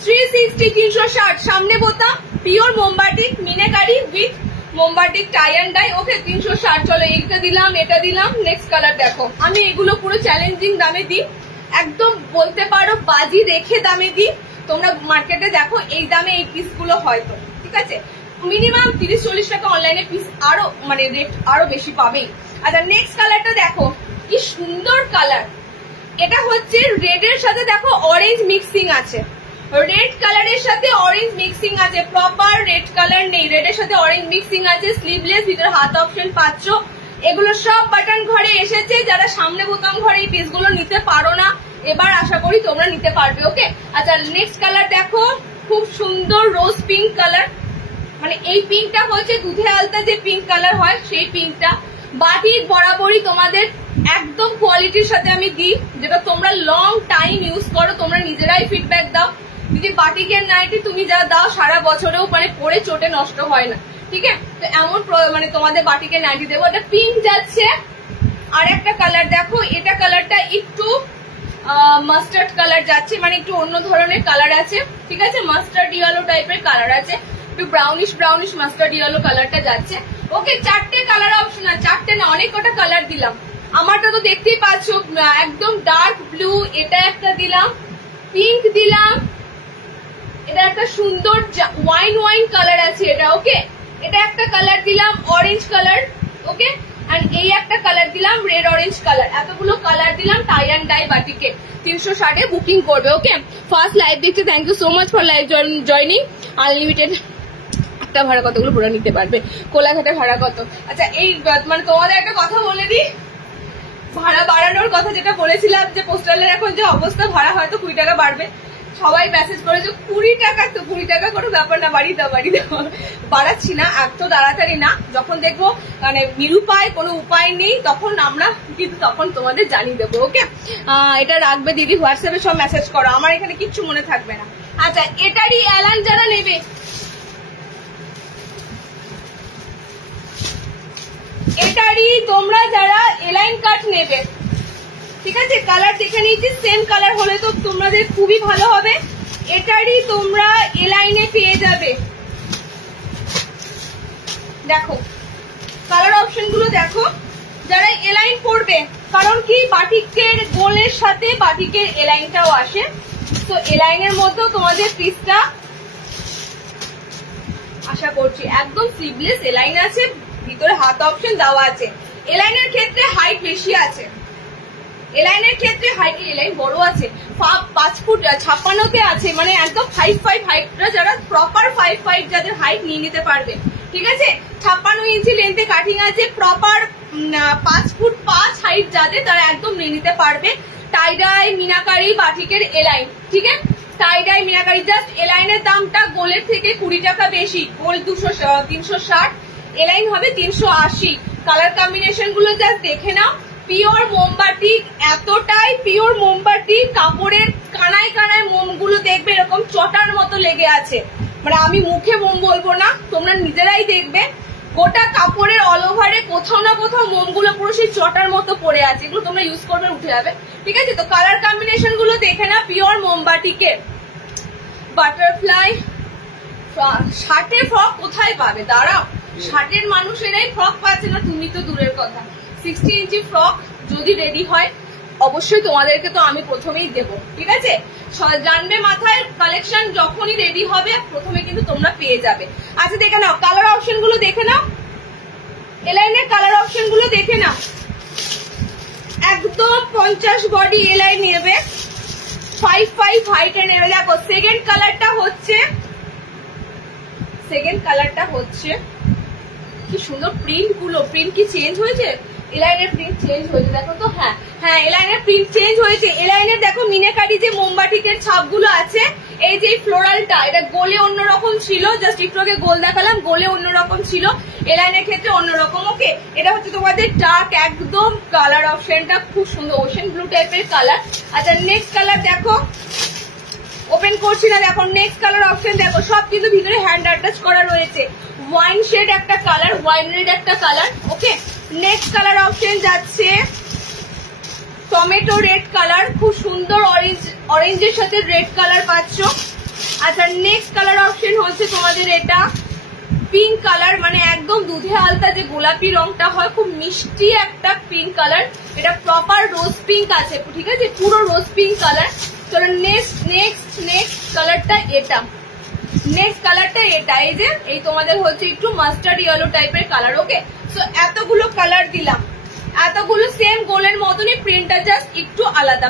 360 সামনে বোতাম, পিওর মোমবাটিক মিনাকারি উইথ মোমবাটিক টাই অ্যান্ড ডাই। ওকে 360। চলো এইটা দিলাম, এটা দিলাম। নেক্সট কালার দেখো, আমি এগুলো পুরো চ্যালেঞ্জিং দামে দিই, একদম বলতে পারো বাজি রেখে দামে দিই। তোমরা মার্কেটে দেখো এই দামে এই পিস গুলো হয়তো, ঠিক আছে মিনিমাম 30-40 টাকা, অনলাইনে পিস আরো মানে রেট আরো বেশি পাবেই। আচ্ছা নেক্সট কালারটা দেখো, কি সুন্দর কালার, এটা হচ্ছে রেড এর সাথে দেখো অরেঞ্জ মিক্সিং আছে, রেড কালারের সাথে অরেঞ্জ মিক্সিং আছে, প্রপার রেড কালার নেই, রেড এর সাথে অরেঞ্জ মিক্সিং আছে, স্লিভলেস, ভিতরে হাত অপশন পাচ্ছ। এগুলো সব বাটন ঘরে এসেছে, যারা সামনে বোতাম ঘরে এই পিসগুলো নিতে পারো না, এবার আশা করি তোমরা নিতে পারবে। ওকে আচ্ছা নেক্সট কালার দেখো, খুব সুন্দর রোজ পিঙ্ক কালার, মানে এই পিঙ্কটা হচ্ছে দুধে আলতা যে পিঙ্ক কালার হয় সেই পিঙ্কটা। বাটিক বরাবরই তোমাদের একদম কোয়ালিটির সাথে আমি দিই, যেটা তোমরা লং টাইম ইউজ করো, তোমরা নিজেরাই ফিডব্যাক দাও দিদি বাটিকের নাইটি তুমি যা দাও সারা বছরেও মানে পরে চোটে নষ্ট হয় না, ঠিক আছে তো এমন মানে তোমাদের বাটিকের নাইটি দেবো। এটা পিঙ্ক যাচ্ছে। আর একটা কালার দেখো, এটা কালারটা একটু মাস্টার্ড কালার যাচ্ছে, মানে একটু অন্য ধরনের কালার আছে, ঠিক আছে মাস্টার্ড ইয়েলো টাইপের কালার আছে, একটু ব্রাউনিশ মাস্টার্ড ইয়েলো কালারটা যাচ্ছে। ওকে 4টে কালার অপশন আছে, 4টে না অনেক কটা কালার দিলাম। আমারটা তো দেখতেই পাচ্ছ একদম ডার্ক ব্লু, এটা একটা দিলাম, পিঙ্ক দিলাম, এটা একটা সুন্দর ওয়াইন কালার আছে এটা। ওকে এটা একটা কালার দিলাম অরেঞ্জ কালার, ওকে আর এই একটা কালার দিলাম রেড অরেঞ্জ কালার, এতগুলো কালার দিলাম টাই অ্যান্ড ডাই বাটিকে। 360 বুকিং করবে। ওকে ফার্স্ট লাইভ দেখতে thank you so much for live joining. Unlimited একটা ভাড়া কতগুলো পুরো নিতে পারবে, কোলাঘাটে ভাড়া কত? আচ্ছা এই মানে তোমাদের একটা কথা বলে দিই, ভাড়া বাড়ানোর কথা যেটা বলেছিলাম যে পোস্টালের এখন যে অবস্থা, ভাড়া হয়তো 20 টাকা বাড়বে, সবাই মেসেজ করেছে 20 টাকা, তো 20 টাকা কোনো ব্যাপার না, বাড়িয়ে দাও বাড়াচ্ছি না এত তাড়াতাড়ি না, যখন দেখবো মানে নিরুপায় কোনো উপায় নেই তখন আমরা কিন্তু তখন তোমাদের জানিয়ে দেবো। ওকে এটা রাখবে দিদি, হোয়াটসঅ্যাপে সব মেসেজ করো, আমার এখানে কিচ্ছু মনে থাকবে না। আচ্ছা এটারই অ্যালান যারা নেবে, এটারই তোমরা যারা এলাইন কাট নেবে, ঠিক আছে কালার দেখে নিয়েছি, সেম কালার হলে তো তোমাদের খুবই ভালো হবে। এটারই তোমরা এলাইনে পেয়ে যাবে, দেখো কালার অপশন গুলো দেখো, যারা এলাইন করবে, কারণ কি বাটিকের গোলের সাথে বাটিকের এলাইনটাও আসে, তো এলাইনের মধ্যেও তোমাদের পিসটা আশা করছি একদম স্লিভলেস এলাইন আছে, ভিতরে হাত অপশন দেওয়া আছে। এলাইনের ক্ষেত্রে হাইট বেশি আছে, এলাইনের ক্ষেত্রে হাইট এলাইন বড় আছে, 5 ফুট 56 আছে, মানে একদম 5'5" হাইটটা যারা প্রপার 5'5" যাদের হাইট নিয়ে নিতে পারবে, ঠিক আছে। 56 ইঞ্চি লেন্থে কাটিং আছে, প্রপার 5 ফুট 5 হাইট যাদের, তারা একদম নিয়ে নিতে পারবে। টাইডাই মিনাকারি বাটিকের এলাইন, ঠিক আছে, টাইডাই মিনাকারি। জাস্ট এলাইনের দামটা গোলের থেকে 20 টাকা বেশি, গোল 360, এলাইন হবে 380। কালার কম্বিনেশন গুলো জাস্ট দেখে নাও। পিওর মোমবাতি, এতটাই পিওর মোমবাতি, কাপড়ের কানায় কানায় মোমগুলো দেখবে এরকম চটার মতো লেগে আছে, মানে আমি মুখে মোম বলবো না, তোমরা নিজেরাই দেখবে গোটা কাপড়ের অল ওভারে কোথাও না কোথাও মোমগুলো পুরো সেই চটার মতো পড়ে আছে, এগুলো তোমরা ইউজ করবে উঠে যাবে, ঠিক আছে। তো কালার কম্বিনেশন গুলো দেখে না, পিওর মোমবাটিকে বাটারফ্লাই। শার্টের ফ্রক কোথায় পাবে, দাঁড়াও, শার্টের মানুষেরাই ফ্রক পাচ্ছে না, তুমি তো দূরের কথা। 60 ইঞ্চি ফ্রক যদি রেডি হয় অবশ্যই তোমাদেরকে তো আমি প্রথমেই দেবো, ঠিক আছে। জানবে মাথায় কালেকশন যখনই রেডি হবে প্রথমে কিন্তু তোমরা পেয়ে যাবে। আচ্ছা দেখে নাও কালার অপশন গুলো, দেখে নাও এলাইনের কালার অপশন গুলো দেখে নাও। একদম 50 বডি এলাইন নেবে, 5'5" হাইটে নেবে। দেখো সেকেন্ড কালারটা হচ্ছে কি সুন্দর, প্রিন্ট গুলো, প্রিন্ট কি চেঞ্জ হয়েছে, এলাইনের প্রিন্ট চেঞ্জ হয়েছে, দেখো তো। হ্যাঁ হ্যাঁ, এলাইনের প্রিন্ট চেঞ্জ হয়েছে। এলাইনের দেখো মিনাকারি যে মোমবাটিকের ছাপগুলো আছে, এই যে ফ্লোরালটা, এটা গোলে অন্যরকম ছিল, জাস্ট একটু আগে গোল দেখালাম, গোলে অন্যরকম ছিল, এলাইনের ক্ষেত্রে অন্যরকম। ওকে, এটা হচ্ছে তোমাদের ডার্ক একদম, কালার অপশনটা খুব সুন্দর, ওশেন ব্লু টাইপের কালার। আচ্ছা নেক্সট কালার দেখো, ওপেন করছি না, দেখো নেক্সট কালার অপশন দেখো, সব কিন্তু ভিতরে হ্যান্ড অ্যাটাচ করা রয়েছে। ওয়াইন শেড একটা কালার, ওয়াইন রেড একটা কালার। ওকে, নেক্সট কালার অপশন যাচ্ছে টমেটো রেড কালার, খুব সুন্দর অরেঞ্জের সাথে রেড কালার পাচ্ছ। আচ্ছা নেক্সট কালার অপশন হচ্ছে তোমাদের এটা পিঙ্ক কালার, মানে একদম দুধে আলতা যে গোলাপি রংটা হয়, খুব মিষ্টি একটা পিঙ্ক কালার, এটা প্রপার রোজ পিঙ্ক আছে, ঠিক আছে, পুরো রোজ পিঙ্ক কালার। চলো নেক্সট কালারটা এটা, নেক্সট কালারটা এটা, এই যে এই তোমাদের হচ্ছে একটু মাস্টার্ড ইয়েলো টাইপের কালার। ওকে, সো এতগুলো কালার দিলাম, এতগুলো সেম গোলের মতনই, প্রিন্টটা জাস্ট একটু আলাদা,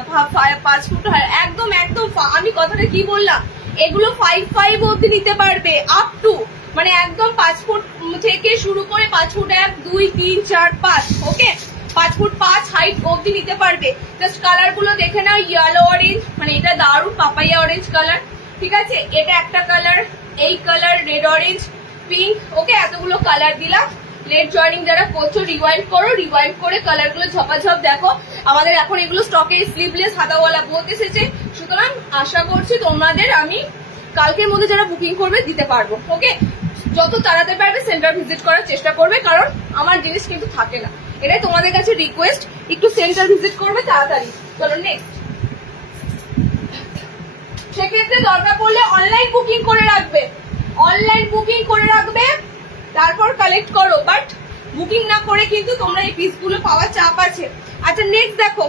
5 ফুট একদম একদম। আমি কথাটা কি বললাম, এগুলো 5'5" অব্দি নিতে পারবে, আপ টু, মানে একদম 5 ফুট থেকে শুরু করে 5 ফুট 1, 2, 3, 4, 5। ওকে, 5 ফুট 5 হাইট অব্দি নিতে পারবে। জাস্ট কালার গুলো দেখে নাও, ইয়েলো অরেঞ্জ, মানে এটা দারুণ পাপাইয়া অরেঞ্জ কালার, ঠিক আছে, এটা একটা কালার, এই কালার রেড অরেঞ্জ পিঙ্ক। ওকে, এতগুলো কালার দিলাম। লেট জয়েনিং যারা করছো রিওয়াইন্ড করো, রিওয়াইন্ড করে কালার গুলো ঝপাঝপ দেখো। আমাদের এখন এগুলো স্টকে স্লিভলেস হাতাওয়ালা বোথ এসেছে, সুতরাং আশা করছি তোমাদের আমি কালকের মধ্যে যারা বুকিং করবে দিতে পারবো। ওকে, যত তাড়াতাড়ি পারবে সেন্টার ভিজিট করার চেষ্টা করবে, কারণ আমার জিনিস কিন্তু থাকে না, এটাই তোমাদের কাছে রিকোয়েস্ট, একটু সেন্টার ভিজিট করবে তাড়াতাড়ি। চলো নেক্সট, সেক্ষেত্রে দরকার পড়লে অনলাইন বুকিং করে রাখবে, অনলাইন বুকিং করে রাখবে, তারপর কালেক্ট করো, বাট বুকিং না করে কিন্তু তোমরা এই পিসগুলো পাওয়ার চাপ আছে। আচ্ছা নেক্সট দেখো,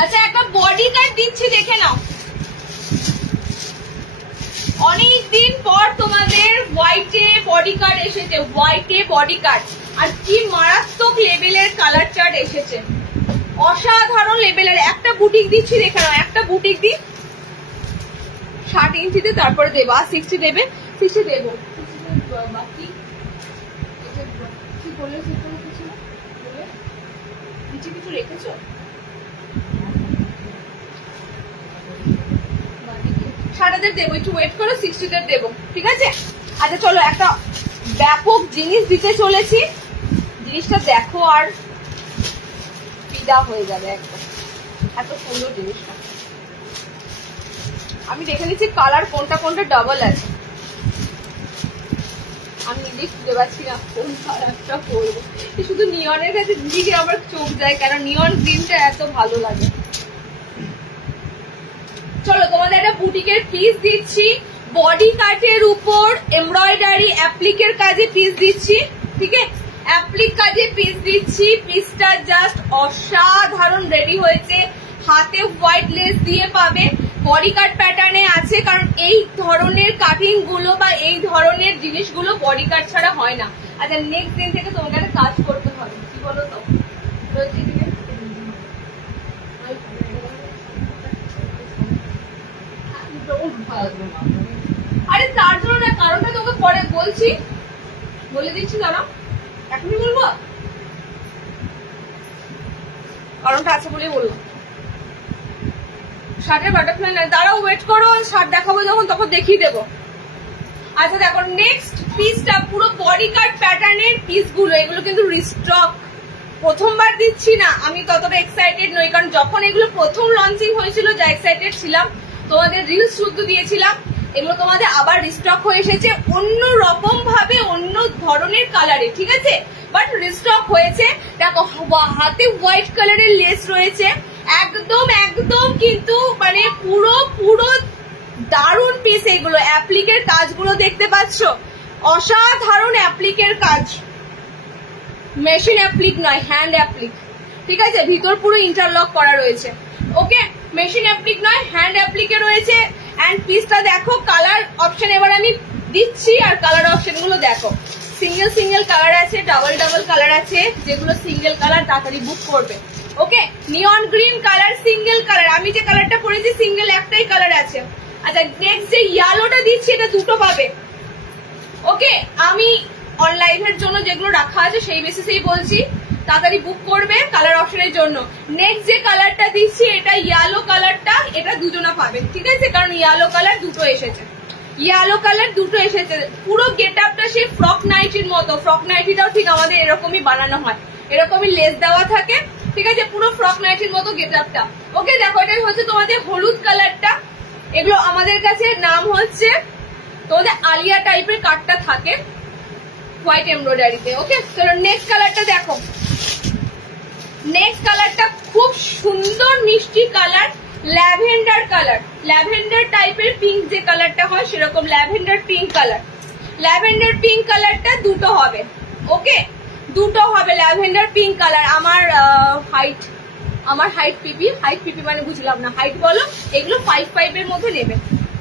আচ্ছা একটা বডি কাট দিচ্ছি, দেখে নাও। অনেকদিন পর তোমাদের হোয়াইটে বডি কাট এসেছে, হোয়াইটে বডি কাট, আর কি মারাত্মক লেভেলের কালার চার্ট এসেছে, অসাধারণ লেভেলের। একটা বুটিক দিচ্ছি, দেখে নাও, একটা বুটিক দিই 60 ইঞ্চিতে, তারপরে দেবো, আর 60 দেবে, 60 দেবো। বাকি কি বললে, কিছু রেখেছো? ষাটাদের দেবো, একটু ওয়েট করো, 60 দেবো, ঠিক আছে। আচ্ছা চলো একটা ব্যাপক জিনিস দিতে চলেছি, জিনিসটা দেখো আর ফিদা হয়ে যাবে একদম, এত সুন্দর জিনিসটা। আমি দেখে নিচ্ছি কালার কোনটা কোনটা ডাবল আছে। আমি নিজে খুঁজে পাচ্ছি না কোন কালারটা পরবো। শুধু নিয়নের কাছে দিকে আমার চোখ যায়, কেন নিয়ন গ্রিনটা এত ভালো লাগে। চলো তোমাদের একটা বুটিকের পিস দিচ্ছি, বডি কাটের উপর এমব্রয়ডারি অ্যাপ্লিকের কাজে পিস দিচ্ছি, ঠিক আছে? অ্যাপ্লিক কাজে পিস দিচ্ছি। পিসটা জাস্ট অসাধারণ রেডি হয়েছে, হাতে হোয়াইট লেস দিয়ে পাবে, বডি কাট প্যাটার্নে আছে, কারণ এই ধরনের কাটিং গুলো বা এই ধরনের জিনিসগুলো বডি কাট ছাড়া হয় না। আচ্ছা নেক্সট দিন থেকে তোমাকে একটা কাজ করতে হবে, কি বলো তো? আরে তার জন্য না, কারণটা তোকে পরে বলছি, বলে দিচ্ছি, দাঁড়াও এখনই বলবো, কারণটা আছে বলেই বললাম। শার্টের বাটারফ্লাই নাই, দাঁড়াও ওয়েট করো, শার্ট দেখাবো যখন তখন দেখিয়ে দেবো। আচ্ছা দেখো নেক্সট পিসটা পুরো বডি কাট প্যাটার্নের পিস গুলো, এগুলো কিন্তু রিস্টক, প্রথমবার দিচ্ছি না, আমি ততটা এক্সাইটেড নই, কারণ যখন এগুলো প্রথম লঞ্চিং হয়েছিল যা এক্সাইটেড ছিলাম, তোমাদের রিলস শুদ্ধ দিয়েছিলাম, এগুলো তোমাদের আবার রিস্টক হয়ে এসেছে অন্য রকম ভাবে, অন্য ধরনের কালারে, ঠিক আছে? বাট রিস্টক হয়েছে। দেখো হাতে হোয়াইট কালারের লেস রয়েছে, একদম একদম কিন্তু মানে পুরো পুরো দারুণ পিস। এগুলো অ্যাপ্লিকের কাজগুলো দেখতে পাচ্ছ, অসাধারণ অ্যাপ্লিকের কাজ, মেশিন অ্যাপ্লিক নয়, হ্যান্ড অ্যাপ্লিক, ঠিক আছে? ভিতর পুরো ইন্টারলক করা রয়েছে, ওকে? মেশিন অ্যাপ্লিক নয়, হ্যান্ড অ্যাপ্লিকে রয়েছে। এন্ড পিসটা দেখো, কালার অপশন এবার আমি দিচ্ছি, আর কালার অপশন গুলো দেখো, সিঙ্গেল সিঙ্গেল কালার আছে, ডাবল ডাবল কালার আছে, যেগুলো সিঙ্গেল কালার তাড়াতাড়ি বুক করবে, okay? Neon green colour single colour, আমি যে কালারটা পরেছি সিঙ্গেল একটাই কালার আছে। আচ্ছা নেক্সট যে ইয়েলোটা দিচ্ছি এটা দুটো পাবে, ওকে? আমি অনলাইনের জন্য যেগুলো রাখা আছে সেই বেসিসেই বলছি, তাড়াতাড়ি বুক করবে কালার অপশনের জন্য। নেক্সট যে কালারটা দিচ্ছি এটা ইয়েলো কালারটা, এটা দুজনা পাবে, ঠিক আছে? কারণ ইয়েলো কালার দুটো এসেছে, ইয়েলো কালার দুটো এসেছে। পুরো গেট আপটা সেই ফ্রক নাইটির মতো, ফ্রক নাইটিটাও ঠিক আমাদের এরকমই বানানো হয়, এরকমই লেস দেওয়া থাকে, ঠিক আছে? পুরো ফ্রক নাইটির মতো গেট আপটা, ওকে? দেখো এটাই হচ্ছে তোমাদের হলুদ কালারটা, এগুলো আমাদের কাছে নাম হচ্ছে তোমাদের আলিয়া টাইপের কাটটা থাকে হোয়াইট এমব্রয়ডারিতে, ওকে? চলো নেক্সট কালারটা দেখো, নেক্সট কালারটা খুব সুন্দর মিষ্টি কালার, ল্যাভেন্ডার কালার, ল্যাভেন্ডার টাইপের পিঙ্ক যে কালারটা হয় সেরকম lavender pink colour. Lavender pink কালারটা দুটো হবে, ওকে? দুটো হবে ল্যাভেন্ডার পিঙ্ক কালার। আমার হাইট পিপি, হাইট পিপি মানে বুঝলাম না, হাইট বলো, এগুলো 5'5" এর মধ্যে নেবে,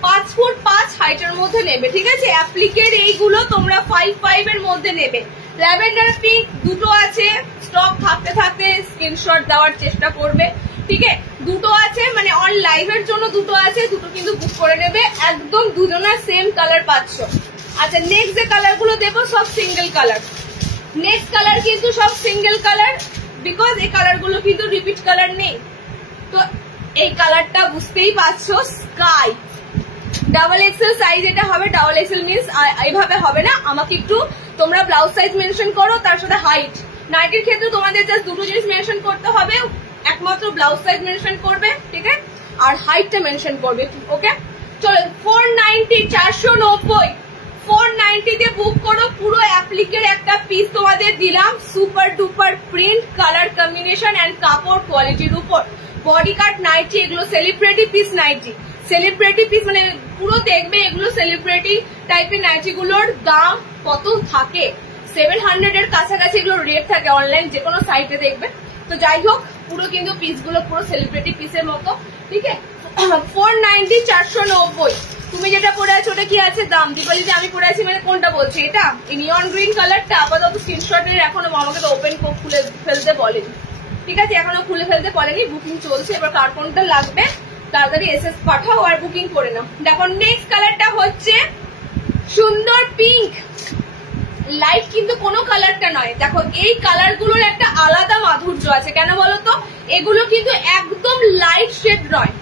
5 ফুট 5 হাইটের মধ্যে নেবে, ঠিক আছে? অ্যাপ্লিকের এইগুলো তোমরা 5'5" এর মধ্যে নেবে। ল্যাভেন্ডার পিঙ্ক দুটো আছে, স্টক থাকতে থাকতে স্ক্রিনশট দেওয়ার চেষ্টা করবে, ঠিক আছে? দুটো আছে, মানে অন লাইভের জন্য দুটো আছে, দুটো কিন্তু বুক করে নেবে, একদম দুজনের সেম কালার পাচ্ছ। আচ্ছা নেক্সট যে কালার গুলো দেবো সব সিঙ্গেল কালার, নেক্সট কালার কিন্তু সব সিঙ্গেল কালার, বিকজ এই কালার গুলো কিন্তু রিপিট কালার নেই। তো এই কালারটা বুঝতেই পারছো, স্কাই ডাবল এক্সেল সাইজ এটা হবে, ডাবল এক্সেল মিনস এইভাবে হবে না, আমাকে একটু তোমরা ব্লাউজ সাইজ মেনশন করো, তার সাথে হাইট। নাইটের ক্ষেত্রে তোমাদের জাস্ট দুটো জিনিস মেনশন করতে হবে, একমাত্র ব্লাউজ সাইজ মেনশন করবে, ঠিক আছে? আর হাইটটা মেনশন করবে, ওকে? চলো 490, 490, 490 তে বুক করো। পুরো অ্যাপ্লিকের একটা পিস তোমাদের দিলাম, super duper print, colour combination and কাপড় কোয়ালিটির উপর, বডি কাট নাইটি, এগুলো celebrity piece nighty, celebrity piece মানে পুরো দেখবে এগুলো সেলিব্রিটি টাইপের নাইটি গুলোর দাম কত থাকে, 700 এর কাছাকাছি এগুলো রেট থাকে অনলাইন যে কোনো সাইটে দেখবে। তো যাই হোক পুরো কিন্তু পিসগুলো পুরো সেলিব্রিটি পিসের মতো, ঠিক আছে? 490, 490। তুমি যেটা পরে আছো ওটা কি আছে দাম? দীপালিতে আমি পরে আছি মানে কোনটা বলছি? এটা নিয়ন গ্রিন কালারটা, আপাতত স্ক্রিনশটের এখনো আমাকে তো ওপেন খুলে ফেলতে বলেনি, ঠিক আছে? এখনো খুলে ফেলতে বলেনি, বুকিং চলছে, এবার কার কোনটা লাগবে তাড়াতাড়ি এসএস পাঠাও আর বুকিং করে নাও। দেখো নেক্সট কালারটা হচ্ছে সুন্দর পিঙ্ক, লাইট কিন্তু কোনো কালারটা নয়। দেখো এই কালার গুলোর একটা আলাদা মাধুর্য আছে, কেন বলতো? এগুলো কিন্তু একদম লাইট শেড নয়,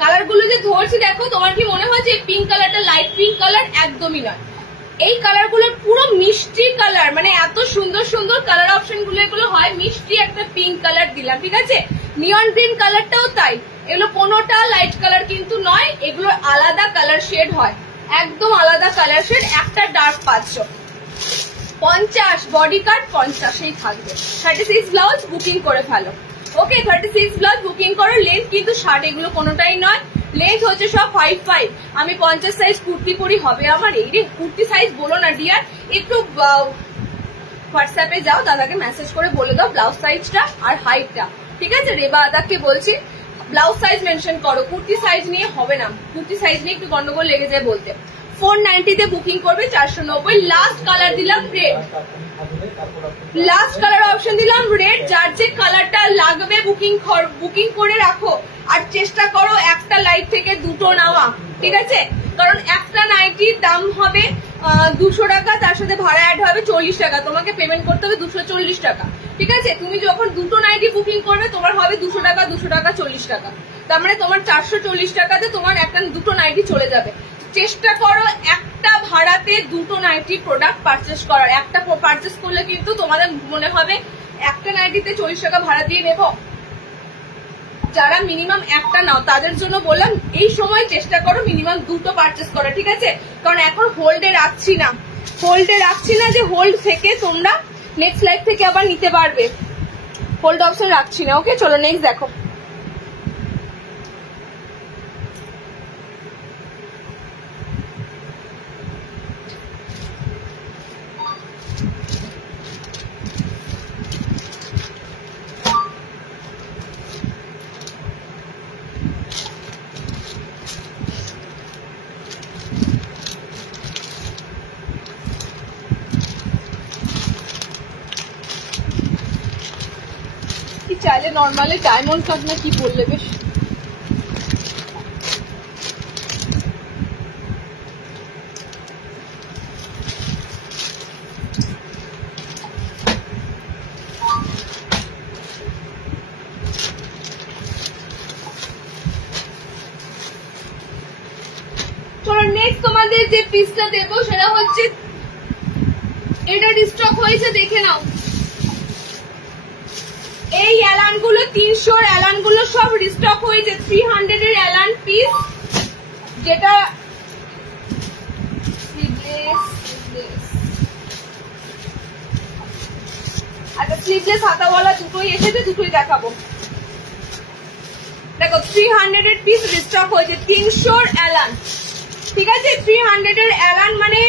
কালার গুলো যে ধরছি দেখো, তোমার কি মনে হয় যে পিঙ্ক কালারটা লাইট পিঙ্ক কালার? একদমই নয়, এই কালার গুলোর পুরো মিষ্টি কালার, মানে এত সুন্দর সুন্দর কালার অপশন গুলো এগুলো হয়, মিষ্টি একটা পিঙ্ক কালার দিলাম, ঠিক আছে? নিয়ন গ্রিন কালারটাও তাই, এগুলো কোনোটা লাইট কালার কিন্তু নয়, এগুলো আলাদা কালার শেড হয়, একদম আলাদা কালার শেড, একটা ডার্ক পাচ্ছ, 50 বডি কাট 50 থাকবে। 36 ব্লাউজ বুকিং করে ফেলো। ওকে 36 ব্লাউজ বুকিং করো। লেন্থ কিন্তু 60 এগুলো কোনোটাই নয়, লেন্থ হচ্ছে সব 55। আমি 50 সাইজ কুর্তি পরি হবে আমার। এই রে কুর্তি সাইজ বলো না ডিয়ার, একটু হোয়াটসঅ্যাপে যাও, দাদাকে মেসেজ করে বলে দাও ব্লাউজ সাইজটা আর হাইটটা, ঠিক আছে? রেবা আদাকে বলছি ব্লাউজ সাইজ মেনশন করো, কুর্তি সাইজ নিয়ে হবে না, কুর্তি সাইজ নিয়ে একটু গন্ডগোল লেগে যায় বলতে। 490 তে বুকিং করবে 490। লাস্ট কালার দিলাম রেড, লাস্ট কালার অপশন দিলাম রেড। যার যে কালারটা লাগবে বুকিং করে রাখো, আর চেষ্টা করো একটা লাইভ থেকে দুটো নেওয়া, ঠিক আছে? কারণ একটা নাইটির দাম হবে 200 টাকা, তার সাথে ভাড়া অ্যাড হবে 40 টাকা, তোমাকে পেমেন্ট করতে হবে 240 টাকা, ঠিক আছে? তুমি যখন দুটো নাইটি বুকিং করবে তোমার হবে 200 টাকা 40 টাকা, তার মানে তোমার 440 টাকাতে তোমার দুটো নাইটি চলে যাবে। চেষ্টা করো একটা ভাড়াতে দুটো নাইটি প্রোডাক্ট পারচেস করার। একটা পারচেস করলে কিন্তু তোমাদের মনে হবে একটা নাইটিতে 40 টাকা ভাড়া দিয়ে নেবো। যারা মিনিমাম একটা নাও তাদের জন্য বললাম এই সময় চেষ্টা করো মিনিমাম দুটো পারচেস করা, ঠিক আছে? কারণ এখন হোল্ডে রাখছি না যে হোল্ড থেকে তোমরা নেক্সট লাইভ থেকে আবার নিতে পারবে, হোল্ড অপশন রাখছি না। ওকে চলো নেক্সট দেখো। চাইলে নর্মালি ডায়মন্ড কাট না কি বললে বেশ। চলো নেক্সট তোমাদের যে পিসটা দেবো সেটা হচ্ছে এটা স্টক হয়েছে, দেখে নাও। এই অ্যালান গুলো 300 অ্যালান গুলো সব রিস্টক হয়েছে। 300 এর অ্যালান পিস, যেটা আচ্ছা স্লিভলেস হাতাওয়ালা দুটোই এসেছে, দুটোই দেখাবো। দেখো 300 এর পিস রিস্টক হয়েছে, 300 অ্যালান, ঠিক আছে? 300 এর অ্যালান মানে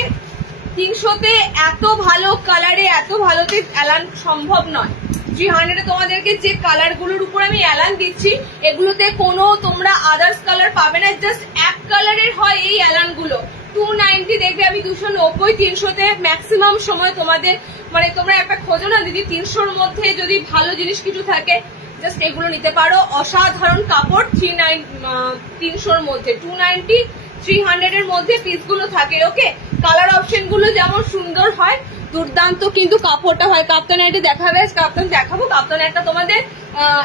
300তে এত ভালো কালারে এত ভালোতে অ্যালান সম্ভব নয়। 300 এ তোমাদেরকে যে কালার গুলোর উপর আমি অ্যালান দিচ্ছি এগুলোতে কোনো তোমরা আদার্স কালার পাবে না, জাস্ট এক কালারের হয় এই অ্যালান গুলো। 290 দেখবে আমি 290, 300তে ম্যাক্সিমাম সময় তোমাদের মানে তোমরা একটা খোঁজো না দিদি 300-র মধ্যে যদি ভালো জিনিস কিছু থাকে জাস্ট এগুলো নিতে পারো। অসাধারণ কাপড় 300-র মধ্যে, 290 300 এর মধ্যে পিসগুলো থাকে। ওকে কালার অপশন গুলো যেমন সুন্দর হয় দুর্দান্ত কিন্তু কাপড়টা হয়। কাপ্তান এটা দেখাবে, কাপ্তান দেখাবো। কাপ্তান একটা তোমাদের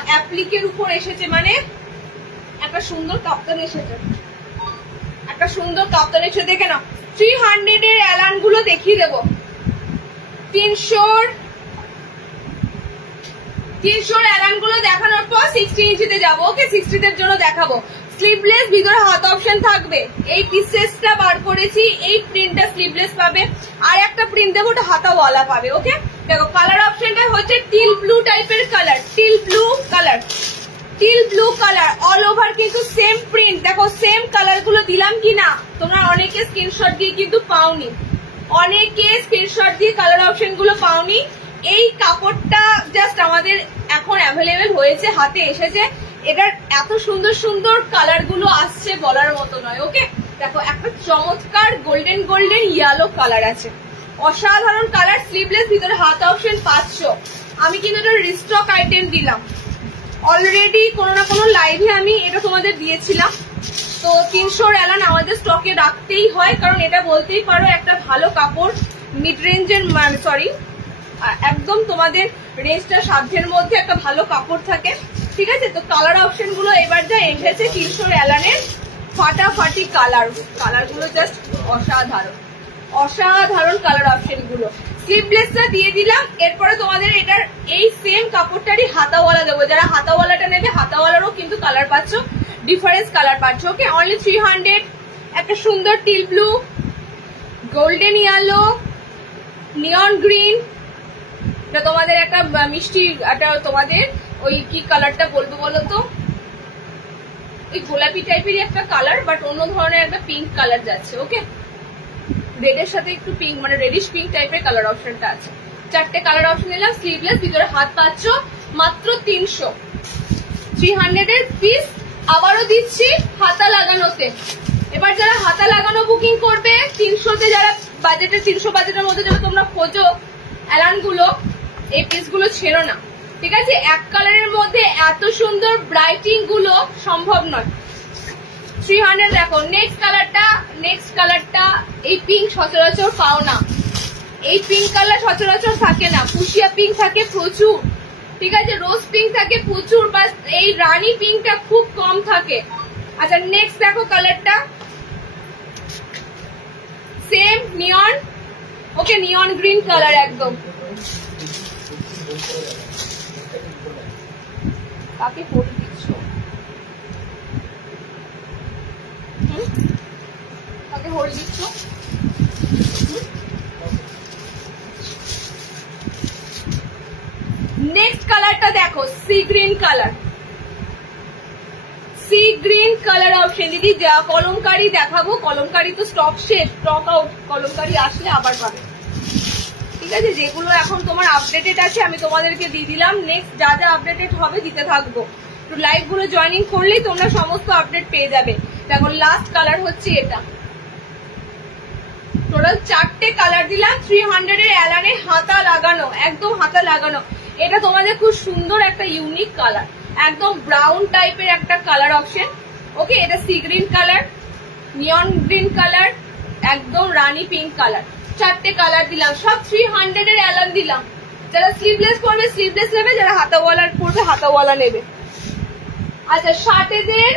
অ্যাপ্লিকের উপর এসেছে, মানে একটা সুন্দর কাপ্তান এসেছে, একটা সুন্দর কাপ্তান এসে দেখে নাও। 300 এর অ্যালান গুলো দেখিয়ে দেবো। 300 অ্যালান গুলো দেখানোর পর 60 ইঞ্চিতে যাবো। ওকে 60 এর জন্য দেখাবো। স্লিভলেস ভিতরে হাত অপশন থাকবে। এই পিসেসটা বার করেছি, এই প্রিন্টটা স্লিভলেস পাবে, আর একটা প্রিন্ট দেবো ওটা হাতাওয়ালা পাবে। ওকে দেখো কালার অপশনটা হচ্ছে টিল ব্লু টাইপের colour, teal blue colour, teal blue colour all over কিন্তু সেম প্রিন্ট। দেখো সেম কালার গুলো দিলাম কিনা, তোমরা অনেকে স্ক্রিনশট দিয়ে কিন্তু পাওনি, অনেকে স্ক্রিনশট দিয়ে কালার অপশন গুলো পাওনি। এই কাপড়টা জাস্ট আমাদের এখন অ্যাভেলেবেল হয়েছে, হাতে এসেছে। এটার এত সুন্দর সুন্দর কালার গুলো আসছে বলার মতো নয়। ওকে দেখো একটা চমৎকার গোল্ডেন গোল্ডেন ইয়েলো কালার আছে, অসাধারণ কালার। স্লিভলেস ভিতরে হাত অপশন 500। আমি কিন্তু এটা রিস্টক আইটেম দিলাম অলরেডি, কোনো না কোনো লাইভে আমি এটা তোমাদের দিয়েছিলাম। তো 300 অ্যালান আমাদের স্টকে রাখতেই হয়, কারণ এটা বলতেই পারো একটা ভালো কাপড়, মিড রেঞ্জের সরি একদম তোমাদের রেঞ্জটা সাধ্যের মধ্যে একটা ভালো কাপড় থাকে, ঠিক আছে? তো কালার অপশন গুলো এবার যা এসেছে 300 অ্যালানের ফাটাফাটি কালার, কালার গুলো জাস্ট অসাধারণ, অসাধারণ কালার অপশন গুলো। স্লিভলেসটা দিয়ে দিলাম। এরপরে তোমাদের এটার এই সেম কাপড়টারই হাতাওয়ালা দেবো। যারা হাতাওয়ালাটা নেবে হাতাওয়ালারও কিন্তু কালার পাচ্ছ, ডিফারেন্স কালার পাচ্ছ। Okay only 300। একটা সুন্দর টিল ব্লু, গোল্ডেন ইয়েলো, নিয়ন গ্রিন, এটা তোমাদের একটা মিষ্টি, একটা তোমাদের ওই কি কালারটা বলবো বলো তো, ওই গোলাপি টাইপেরই একটা কালার, বাট অন্য ধরনের একটা পিঙ্ক কালার যাচ্ছে। ওকে, রেডের সাথে একটু পিঙ্ক, মানে রেডিশ পিঙ্ক টাইপের কালার অপশনটা আছে। 4টে কালার অপশন নিলাম, স্লিভলেস, ভিতরে হাত পাচ্ছ মাত্র 300, 300 এর পিস। আবারও দিচ্ছি হাতা লাগানোতে। এবার যারা হাতা লাগানো বুকিং করবে 300তে, যারা বাজেটের 300 বাজেটের মধ্যে যারা তোমরা খোঁজো অ্যালান গুলো, এই পিস গুলো ছেড়ো না, ঠিক আছে? এক কালারের মধ্যে এত সুন্দর ব্রাইটিং গুলো সম্ভব নয়। 300 দেখো। নেক্সট কালারটা এই পিঙ্ক সচরাচর পাও না, এই পিঙ্ক কালার সচরাচর থাকে না, ফুসিয়া পিঙ্ক থাকে প্রচুর, ঠিক আছে? রোজ পিঙ্ক থাকে প্রচুর, বাস এই রানী পিঙ্কটা খুব কম থাকে। আচ্ছা নেক্সট দেখো কালারটা সেম নিয়ন, ওকে, নিয়ন গ্রিন কালার একদম। কাকে হোল্ড দিচ্ছ, কাকে হোল্ড দিচ্ছ? নেক্সট কালারটা দেখো, C green colour, C green colour option. দিদি কলমকারি দেখাবো, কলমকারি তো স্টক শেষ, স্টক আউট, কলমকারি আসলে আবার পাবে, ঠিক আছে? যেগুলো এখন তোমার আপডেটেড আছে আমি তোমাদেরকে দিয়ে দিলাম, নেক্সট যা যা আপডেটেড হবে দিতে থাকবো। তো লাইভ গুলো জয়েনিং করলেই তোমরা সমস্ত আপডেট পেয়ে যাবে। দেখো লাস্ট কালার হচ্ছে এটা, টোটাল 4টে কালার দিলাম। 300 এর অ্যালানে হাতা লাগানো, একদম হাতা লাগানো। এটা তোমাদের খুব সুন্দর একটা ইউনিক কালার, একদম ব্রাউন টাইপের একটা কালার অপশন। ওকে, এটা sea green colour, neon green colour, একদম রানী পিঙ্ক কালার। 4টে কালার দিলাম, সব 300 এর অ্যালান দিলাম। যারা স্লিভলেস করবে স্লিভলেস নেবে, যারা হাতাওয়ালার করবে হাতাওয়ালা নেবে। আচ্ছা শার্টেদের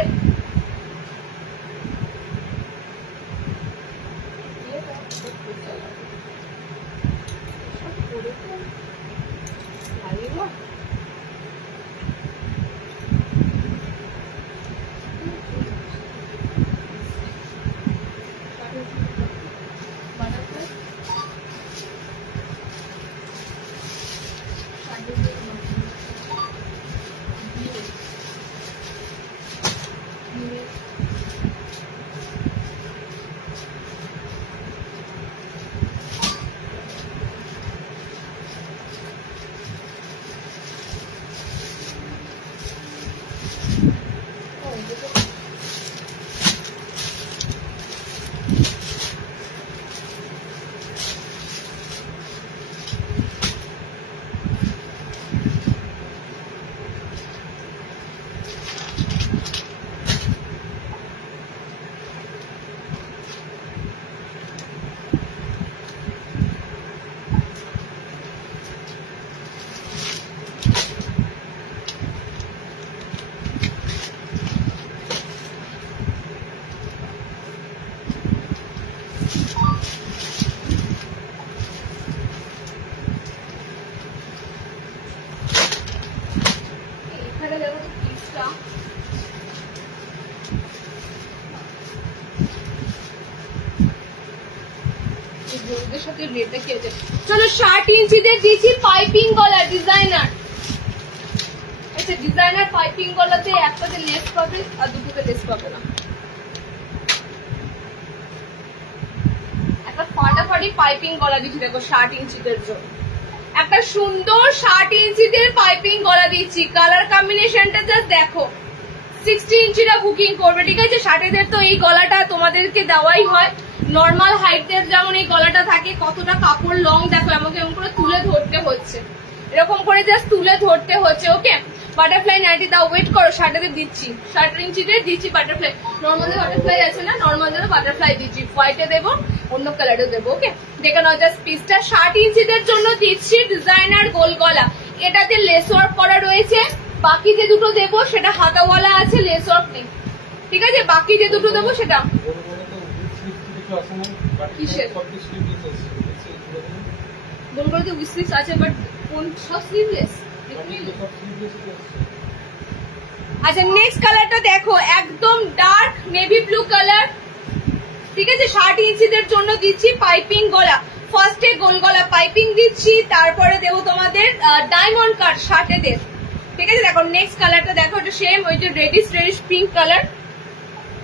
চলো 60 ইঞ্চিদের দিচ্ছি পাইপিং গলা ডিজাইনার। আচ্ছা ডিজাইনার পাইপিং গলাতে একটাতে লেস পাবে আর দুটোতে লেস পাবে না, একটা ফাটাফাটি পাইপিং গলা দিচ্ছি। দেখো 60 ইঞ্চিদের জন্য একটা সুন্দর 60 ইঞ্চিদের পাইপিং গলা দিচ্ছি। কালার কম্বিনেশনটা জাস্ট দেখো। 60 ইঞ্চিরা বুকিং করবে, ঠিক আছে? 60 তো এই গলাটা তোমাদেরকে দেওয়াই হয়। নর্মাল হাইটের যেমন এই গলাটা থাকে, কতটা কাপড় লং দেখো, আমাকে এরকম করে তুলে ধরতে হচ্ছে, এরকম করে জাস্ট তুলে ধরতে হচ্ছে। ওকে, বাটারফ্লাই নাইটি দাও, ওয়েট করো। 60 দিচ্ছি, 60 ইঞ্চিতে দিচ্ছি বাটারফ্লাই। নর্মালি বাটারফ্লাই আছে না, নর্মাল যেন বাটারফ্লাই দিচ্ছি, হোয়াইটে দেবো, অন্য কালারে দেবো। ওকে, দেখে নাও জাস্ট পিসটা। 60 ইঞ্চিদের জন্য দিচ্ছি ডিজাইনার গোল গলা, এটাতে লেস ওয়ার্ক করা রয়েছে। বাকি যে দুটো দেবো সেটা হাতাওয়ালা আছে, লেস ওয়ার্ক নেই, ঠিক আছে? বাকি যে দুটো দেবো সেটা কিসের গোলগোলাতে উইসলিভস আছে, বাট কোন সব স্লিভলেস। আচ্ছা নেক্সট কালারটা দেখো, একদম ডার্ক নেভি ব্লু কালার, ঠিক আছে? 60 ইঞ্চিদের জন্য দিচ্ছি পাইপিং গলা, ফার্স্টে গোল গলা পাইপিং দিচ্ছি, তারপরে দেবো তোমাদের ডায়মন্ড কাট শার্টেদের, ঠিক আছে। দেখো নেক্সট কালারটা দেখো, এটা সেম ওই যে রেডিশ পিঙ্ক কালার,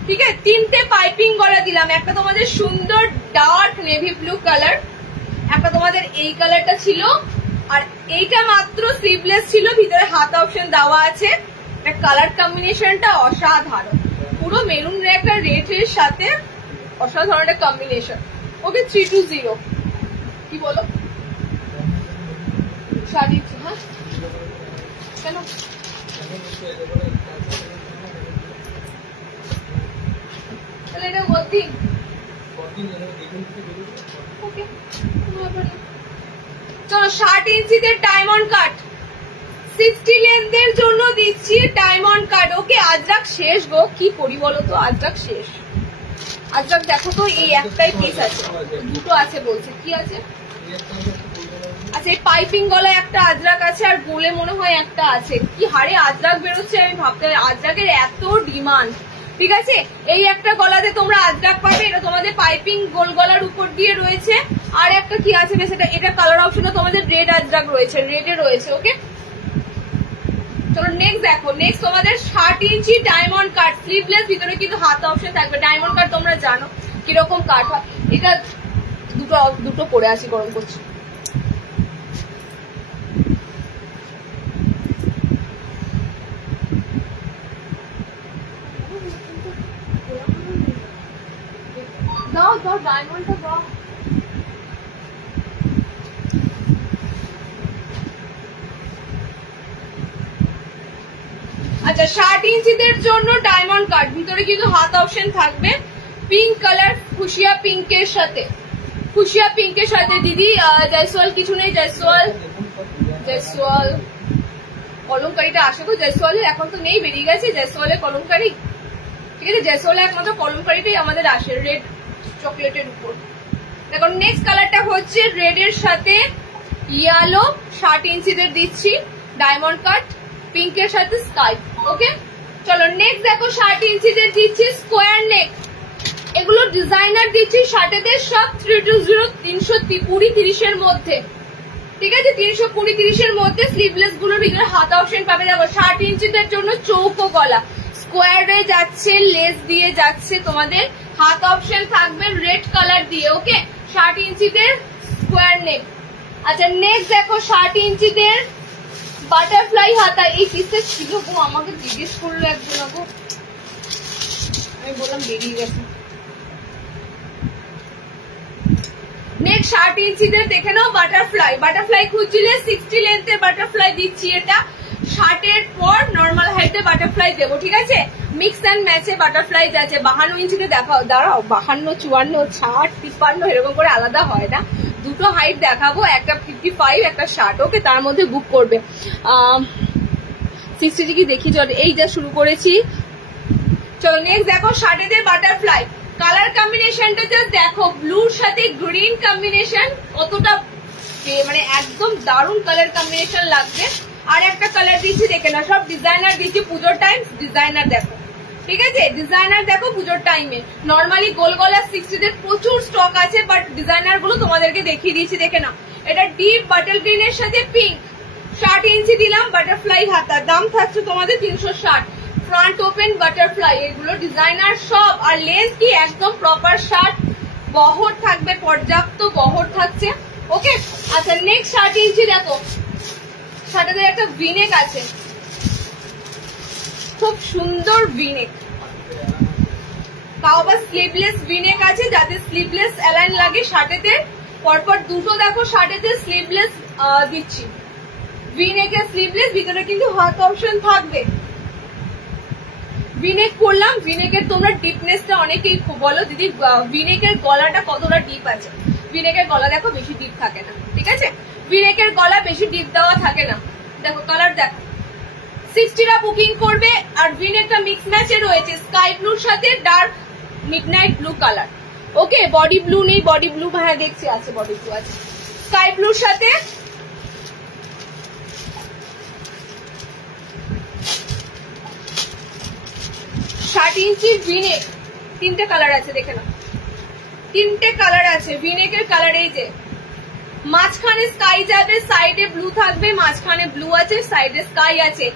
ঠিক আছে। 3টে পাইপিং গলা দিলাম, একটা তোমাদের সুন্দর ডার্ক নেভি ব্লু কালার, একটা তোমাদের এই কালারটা ছিল, আর এইটা মাত্র স্লিভলেস ছিল, ভিতরে হাত অপশন দেওয়া আছে। কালার কম্বিনেশনটা অসাধারণ, পুরো মেরুন একটা রেড এর সাথে অসাধারণ একটা কম্বিনেশন। ওকে 320 কি বলো শাড়ি, হ্যাঁ কেন তাহলে এটা ভর্তি, ওকে চলো 60 ইঞ্চিদের ডায়মন্ড কাট 60 লেন্থের জন্য দিচ্ছি ডায়মন্ড কাট। ওকে আজরাক শেষ গো, কি করি বলো তো, আজরাক শেষ। আজরাক দেখো তো এই একটাই পিস আছে, দুটো আছে বলছে, কি আছে? আচ্ছা এই পাইপিং গলায় একটা আজরাক আছে, আর গোলে মনে হয় একটা আছে। কি হারে আজরাক বেরোচ্ছে, আমি ভাবতে আজরাকের এত ডিমান্ড, ঠিক আছে। এই একটা গলাতে তোমরা আজরাক পাবে, এটা তোমাদের পাইপিং গোল গলার উপর দিয়ে রয়েছে। আর একটা কি আছে বেশ, এটা কালার অপশনে তোমাদের রেড আজরাক রয়েছে, রেডে রয়েছে। ওকে চলো নেক্সট দেখো, নেক্সট তোমাদের 60 ইঞ্চি ডায়মন্ড কাট স্লিভলেস, ভিতরে কিন্তু হাত অপশন থাকবে। ডায়মন্ড কাট তোমরা জানো কিরকম কাট হয়। এটা দুটো পরে আসি, গরম করছি। দাও দাও ডায়মন্ডটা দাও। আচ্ছা 60 ইঞ্চিদের জন্য ডায়মন্ড কাট, ভিতরে কিন্তু হাত অপশন থাকবে। পিঙ্ক কালার ফুশিয়া পিঙ্কের সাথে, ফুশিয়া পিঙ্কের সাথে দিদি জয়সওয়াল কিছু নেই, জয়সওয়াল কলমকারিটা আসে তো, জয়সওয়ালের এখন তো নেই, বেরিয়ে গেছে জয়সওয়ালের কলমকারি, ঠিক আছে। জয়সওয়ালের একমাত্র কলমকারিটাই আমাদের আসে রেড চকলেটের উপর। দেখো নেক্সট কালারটা হচ্ছে রেড এর সাথে ইয়েলো, 60 ইঞ্চিদের দিচ্ছি ডায়মন্ড কাট, পিঙ্কের সাথে স্কাই। ওকে চলো নেক্সট দেখো 60 ইঞ্চিদের দিচ্ছি স্কোয়ার নেক, এগুলো ডিজাইনার দিচ্ছি শার্টেদের সব 320 320-30 এর মধ্যে, ঠিক আছে। 320-30 এর মধ্যে স্লিভলেস গুলোর ভিতরে হাত অপশন পাবে। দেখো 60 ইঞ্চিদের জন্য চৌকো গলা, স্কোয়ারে যাচ্ছে, লেস দিয়ে যাচ্ছে, তোমাদের হাত অপশন থাকবে রেড কালার দিয়ে। ওকে 60 ইঞ্চিদের স্কোয়ার নেক। আচ্ছা নেক্সট দেখো 60 ইঞ্চিদের বাটারফ্লাই হাতা, এই পিসটা ছিল গো, আমাকে জিজ্ঞেস করলো একজন, গো আমি বললাম বেরিয়ে গেছে। নেক্সট 60 ইঞ্চিদের দেখে নাও বাটারফ্লাই, বাটারফ্লাই খুঁজছিলে 60 লেন্থের বাটারফ্লাই দিচ্ছি, এটা 60 এর পর নর্মাল হাইটে বাটারফ্লাই দেবো, ঠিক আছে। মিক্স অ্যান্ড ম্যাচে বাটারফ্লাই আছে। 52 ইঞ্চিতে দেখাও, দাঁড়াও 52, 54, 60, 53 এরকম করে আলাদা হয় না, দুটো হাইট দেখাবো, একটা 55 একটা 60। ওকে তার মধ্যে বুক করবে। 60 কি দেখি, চল এই যা শুরু করেছি। চলো নেক্সট দেখো 60 বাটারফ্লাই, কালার কম্বিনেশনটা জাস্ট দেখো, ব্লুর সাথে গ্রিন কম্বিনেশন, কতটা মানে একদম দারুণ কালার কম্বিনেশন লাগবে। আর একটা কালার দিচ্ছি দেখে না, সব ডিজাইনার দিচ্ছি পুজোর টাইম, ডিজাইনার দেখো, ঠিক আছে। ডিজাইনার দেখো পুজোর টাইমে, নর্মালি গোল গলা 60 প্রচুর স্টক আছে, বাট ডিজাইনার গুলো তোমাদেরকে দেখিয়ে দিয়েছি, দেখে না। এটা ডিপ বাটল গ্রিন এর সাথে পিঙ্ক, 60 ইঞ্চি দিলাম বাটারফ্লাই হাতা, দাম থাকছে তোমাদের 360। ফ্রন্ট ওপেন বাটারফ্লাই, এগুলো ডিজাইনার সব, আর লেন্থ কি একদম প্রপার শার্ট, বহর থাকবে, পর্যাপ্ত বহর থাকছে। ওকে আচ্ছা নেক্সট 60 ইঞ্চি দেখো, সাথে একটা ভিনেক আছে, খুব সুন্দর ভিনেক, তাও আবার স্লিভলেস ভিনেক আছে, যাতে স্লিভলেস অ্যালাইন লাগে শার্টেতে। পরপর দুটো দেখো শার্টেতে স্লিভলেস দিচ্ছি, ভিনেকের স্লিভলেস, ভিতরে কিন্তু হাত অপশন থাকবে। ভিনেক করলাম, ভিনেকের তোমরা ডিপনেসটা অনেকেই বলো দিদি ভিনেকের গলাটা কতটা ডিপ আছে। ভিনেকের গলা দেখো বেশি ডিপ থাকে না, ঠিক আছে। ভিনেকের গলা বেশি ডিপ দেওয়া থাকে না। দেখো কালার দেখো, 60টা বুকিং করবে, আর ভিনেকটা মিক্স ম্যাচে রয়েছে স্কাই ব্লুর সাথে ডার্ক মিডনাইট ব্লু কালার। ওকে বডি ব্লু নেই, বডি ব্লু হ্যাঁ দেখছি আছে, বডি ব্লু আছে, স্কাই ব্লুর সাথে ইঞ্চির ভিনেক, 3টে কালার আছে দেখে না, 3টে কালার আছে ভিনেকের কালার, এই যে মাঝখানে স্কাই যাবে, সাইডে ব্লু থাকবে, মাঝখানে ব্লু আছে, সাইডে স্কাই আছে।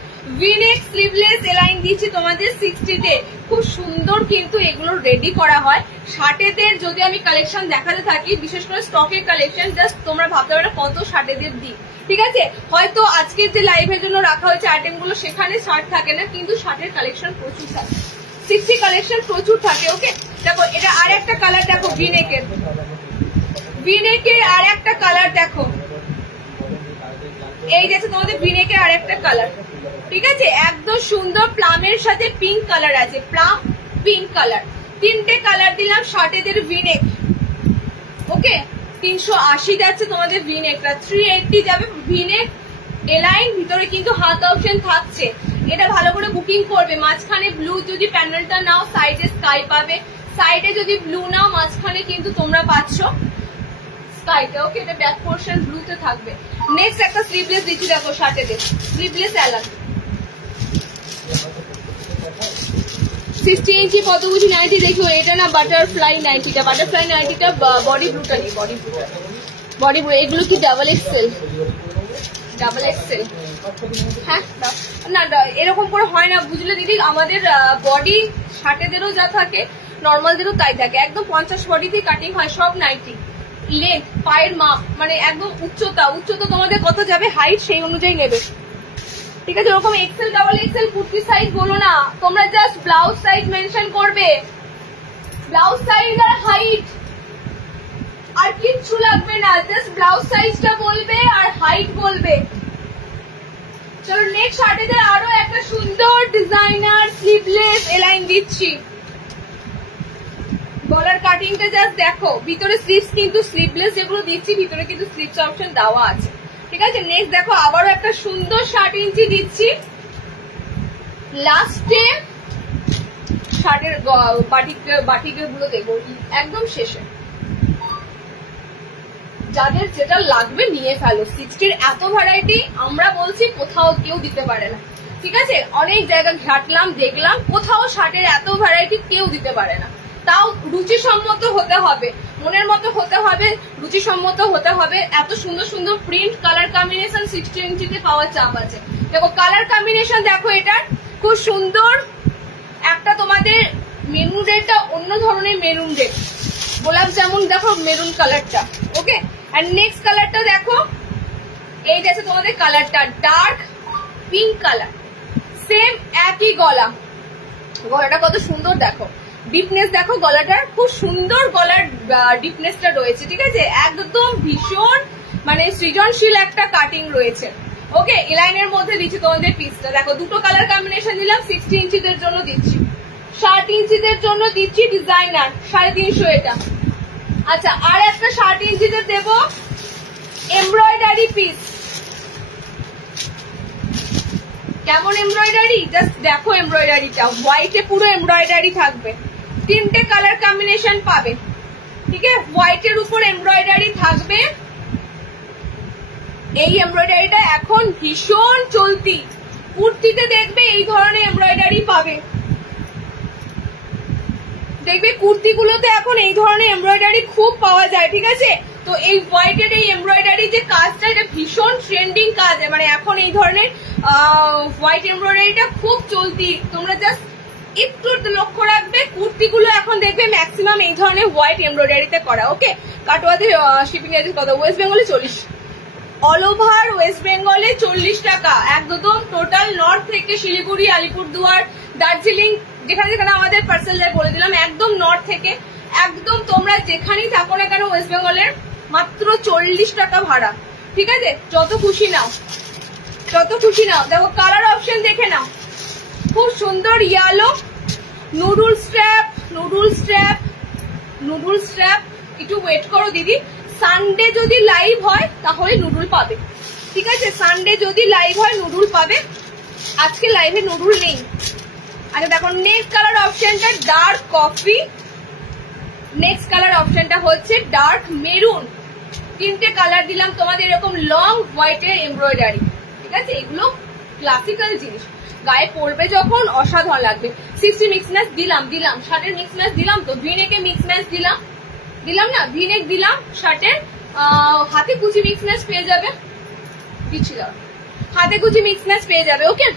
ভিনেক স্লিভলেস এলাইন দিচ্ছি তোমাদের 60-তে। খুব সুন্দর কিন্তু এগুলো রেডি করা হয়। 60-দের যদি আমি কালেকশন দেখাতে থাকি, বিশেষ করে স্টকের কালেকশন, জাস্ট তোমরা ভাবতে পারো কত 60-দের দিই, ঠিক আছে। হয়তো আজকের যে লাইভের জন্য রাখা হয়েছে আইটেমগুলো সেখানে 60 থাকে না, কিন্তু 60-এর কালেকশন প্রচুর থাকে, 60 কালেকশন প্রচুর থাকে। ওকে দেখো, এটা আর একটা কালার দেখো, ভিনেকের আর একটা কালার দেখো, এই যে তোমাদের ভিনেকের আর একটা কালার, ঠিক আছে। একদম সুন্দর প্লামের সাথে পিঙ্ক কালার আছে, প্লাম পিঙ্ক কালার, 3টে কালার দিলাম 60-দের ভিনেক। ওকে 380 যাচ্ছে তোমাদের ভিনেকটা, 380 যাবে ভিনেক এলাইন। ভিতরে কিন্তু হাত অপশন থাকছে, এটা ভালো করে বুকিং করবে। মাঝখানে ব্লু যদি প্যানেলটা নাও, সাইডে স্কাই পাবে, সাইডে যদি ব্লু নাও, মাঝখানে কিন্তু তোমরা পাচ্ছ স্কাইটা। ওকে, এটা ব্যাক পোর্শন ব্লুতে থাকবে। নেক্সট একটা স্লিভলেস দিচ্ছি দেখো 60-দের, স্লিভলেস এলান 60 ইঞ্চি কত বুঝি 90 দেখো। এটা না বাটারফ্লাই 90টা, বাটারফ্লাই 90টা বডি ব্লুটা নেই, বডি ব্লু। এগুলো কি ডাবল এক্সেল? ডাবল এক্সেল, হ্যাঁ না এরকম করে হয় না, বুঝলে দিদি। আমাদের বডি 60-দেরও যা থাকে, নর্মালদেরও তাই থাকে। একদম 50 বডিতে কাটিং হয়, সব 90। লেন্থ, পায়ের মাপ, মানে একদম উচ্চতা তোমাদের কত যাবে হাইট, সেই অনুযায়ী নেবে, ঠিক আছে। ওরকম XL double XL kurti size বলো না তোমরা, জাস্ট ব্লাউজ সাইজ মেনশন করবে, ব্লাউজ সাইজ আর হাইট, আর কিচ্ছু লাগবে না, জাস্ট ব্লাউজ সাইজটা বলবে আর হাইট বলবে। চলো নেক্সট 60-দের আরো একটা সুন্দর ডিজাইনার স্লিভলেস এলাইন দিচ্ছি। গলার কাটিংটা জাস্ট দেখো, ভিতরে স্লিভস কিন্তু স্লিভলেস যেগুলো দিচ্ছি ভিতরে কিন্তু স্লিভস অপশন দেওয়া আছে, ঠিক আছে। নেক্সট দেখো আবারও একটা সুন্দর 60 ইঞ্চি দিচ্ছি। লাস্টে 60-এর বাটিকের গুলো দেখবো একদম শেষে, যাদের যেটা লাগবে নিয়ে ফেলো। 60-র এত ভ্যারাইটি আমরা বলছি কোথাও কেউ দিতে পারে না, ঠিক আছে। অনেক জায়গা ঘাটলাম, দেখলাম, কোথাও 60-এর এত ভ্যারাইটি কেউ দিতে পারে না। তাও রুচিসম্মত হতে হবে, মনের মতো হতে হবে, রুচিসম্মত হতে হবে। এত সুন্দর সুন্দর প্রিন্ট, কালার কম্বিনেশন 60 ইঞ্চিতে পাওয়ার চাপ আছে। দেখো কালার কম্বিনেশন দেখো, এটার খুব সুন্দর একটা তোমাদের মেরুন রেডটা, অন্য ধরনের মেরুন রেড, গোলাপ জামুন দেখো মেরুন কালারটা। ওকে, আর নেক্সট কালারটা দেখো, এই যাচ্ছে তোমাদের কালারটা ডার্ক পিঙ্ক কালার, সেম একই গলা, গলাটা কত সুন্দর দেখো, ডিপনেস দেখো গলাটার, খুব সুন্দর গলার ডিপনেসটা রয়েছে, ঠিক আছে। একদম ভীষণ মানে সৃজনশীল একটা কাটিং রয়েছে। ওকে, এলাইনের মধ্যে দিচ্ছি তোমাদের পিসটা দেখো, দুটো কালার কম্বিনেশন দিলাম। 60 ইঞ্চিদের জন্য দিচ্ছি, 60 ইঞ্চিদের জন্য দিচ্ছি ডিজাইনার 350 এটা। আচ্ছা, আর একটা 60 ইঞ্চিদের দেব এমব্রয়ডারি পিস। কেমন এমব্রয়ডারি, জাস্ট দেখো এমব্রয়ডারিটা, হোয়াইটে পুরো এমব্রয়ডারি থাকবে, 3টে কালার কম্বিনেশন পাবে, ঠিক আছে। হোয়াইটের উপর এমব্রয়ডারি থাকবে, এই এমব্রয়ডারিটা এখন ভীষণ চলতি, কুর্তিতে দেখবে এই ধরনের এমব্রয়ডারি পাবে, দেখবে কুর্তিগুলোতে এখন এই ধরনের এমব্রয়ডারি খুব পাওয়া যায়, ঠিক আছে। তো এই হোয়াইটের এই এমব্রয়ডারি যে কাজটা, এটা ভীষণ ট্রেন্ডিং কাজ, মানে এখন এই ধরনের হোয়াইট এমব্রয়ডারিটা খুব চলতি। তোমরা জাস্ট একটু লক্ষ্য রাখবে, কুর্তিগুলো এখন দেখবে ম্যাক্সিমাম এই ধরনের হোয়াইট এমব্রয়ডারিতে করা। ওকে, কাটোয়াতে শিপিং চার্জেস কত? ওয়েস্ট বেঙ্গলে 40, অল ওভার ওয়েস্ট বেঙ্গলে 40 টাকা, একদম টোটাল নর্থ থেকে শিলিগুড়ি, আলিপুরদুয়ার, দার্জিলিং, যেখানে যেখানে আমাদের পার্সেল যায় বলে দিলাম, একদম নর্থ থেকে একদম তোমরা যেখানেই থাকো না কেন ওয়েস্ট বেঙ্গলের মাত্র 40 টাকা ভাড়া, ঠিক আছে। যত খুশি নাও, যত খুশি নাও। দেখো কালার অপশন দেখে নাও, খুব সুন্দর yellow, nodule strap, nodule strap, nodule strap. একটু ওয়েট করো দিদি, সানডে যদি লাইভ হয় তাহলে নুডুল পাবে, ঠিক আছে। সানডে যদি লাইভ হয় নুডুল পাবে, আজকে লাইভে নুডুল নেই। আচ্ছা দেখো নেক্সট কালার অপশনটা ডার্ক কফি, নেক্সট কালার অপশনটা হচ্ছে ডার্ক মেরুন। 3টে কালার দিলাম তোমাদের, এরকম লং হোয়াইটের এমব্রয়ডারি, ঠিক আছে। এগুলো ক্লাসিক্যাল জিনিস, গায়ে পড়বে যখন অসাধারণ লাগবে। 60 মিক্স ম্যাচ দিলাম, 60-এর মিক্স ম্যাচ দিলাম, তো ভিনেকে মিক্স ম্যাচ দিলাম না, ভিনেক দিলাম 60-এর, হাতে কুচি মিক্স ম্যাচ পেয়ে যাবে, দিচ্ছি দাও, হাতে কুচি মিক্স ম্যাচ পেয়ে যাবে। ওকে,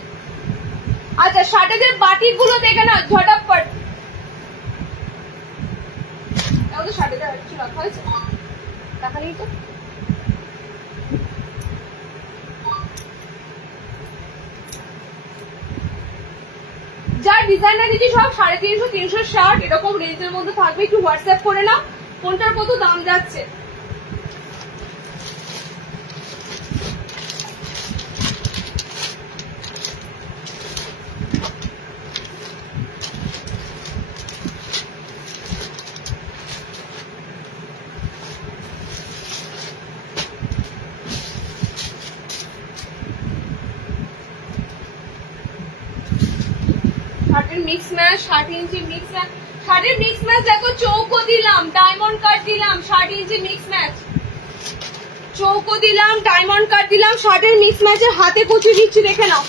আচ্ছা শার্টেদের বাটিক গুলো দেখে না ঝটাপট, শার্টেদের কিছু রাখা হয়েছে, টাকা নেই তো। যার ডিজাইনার দিচ্ছি সব 350, 360 এরকম রেঞ্জের মধ্যে থাকবে। একটু হোয়াটসঅ্যাপ করে নাও কোনটার কত দাম যাচ্ছে। মিক্স ম্যাচ 60 ইঞ্চি মিক্স ম্যাচ, শার্টের মিক্স ম্যাচ দেখো, চৌকো দিলাম, ডায়মন্ড কাট দিলাম, 60 ইঞ্চি মিক্স ম্যাচ, চৌকো দিলাম, ডায়মন্ড কাট দিলাম, শার্টের মিক্স ম্যাচের হাতে কুচি দিচ্ছি, দেখে নাও।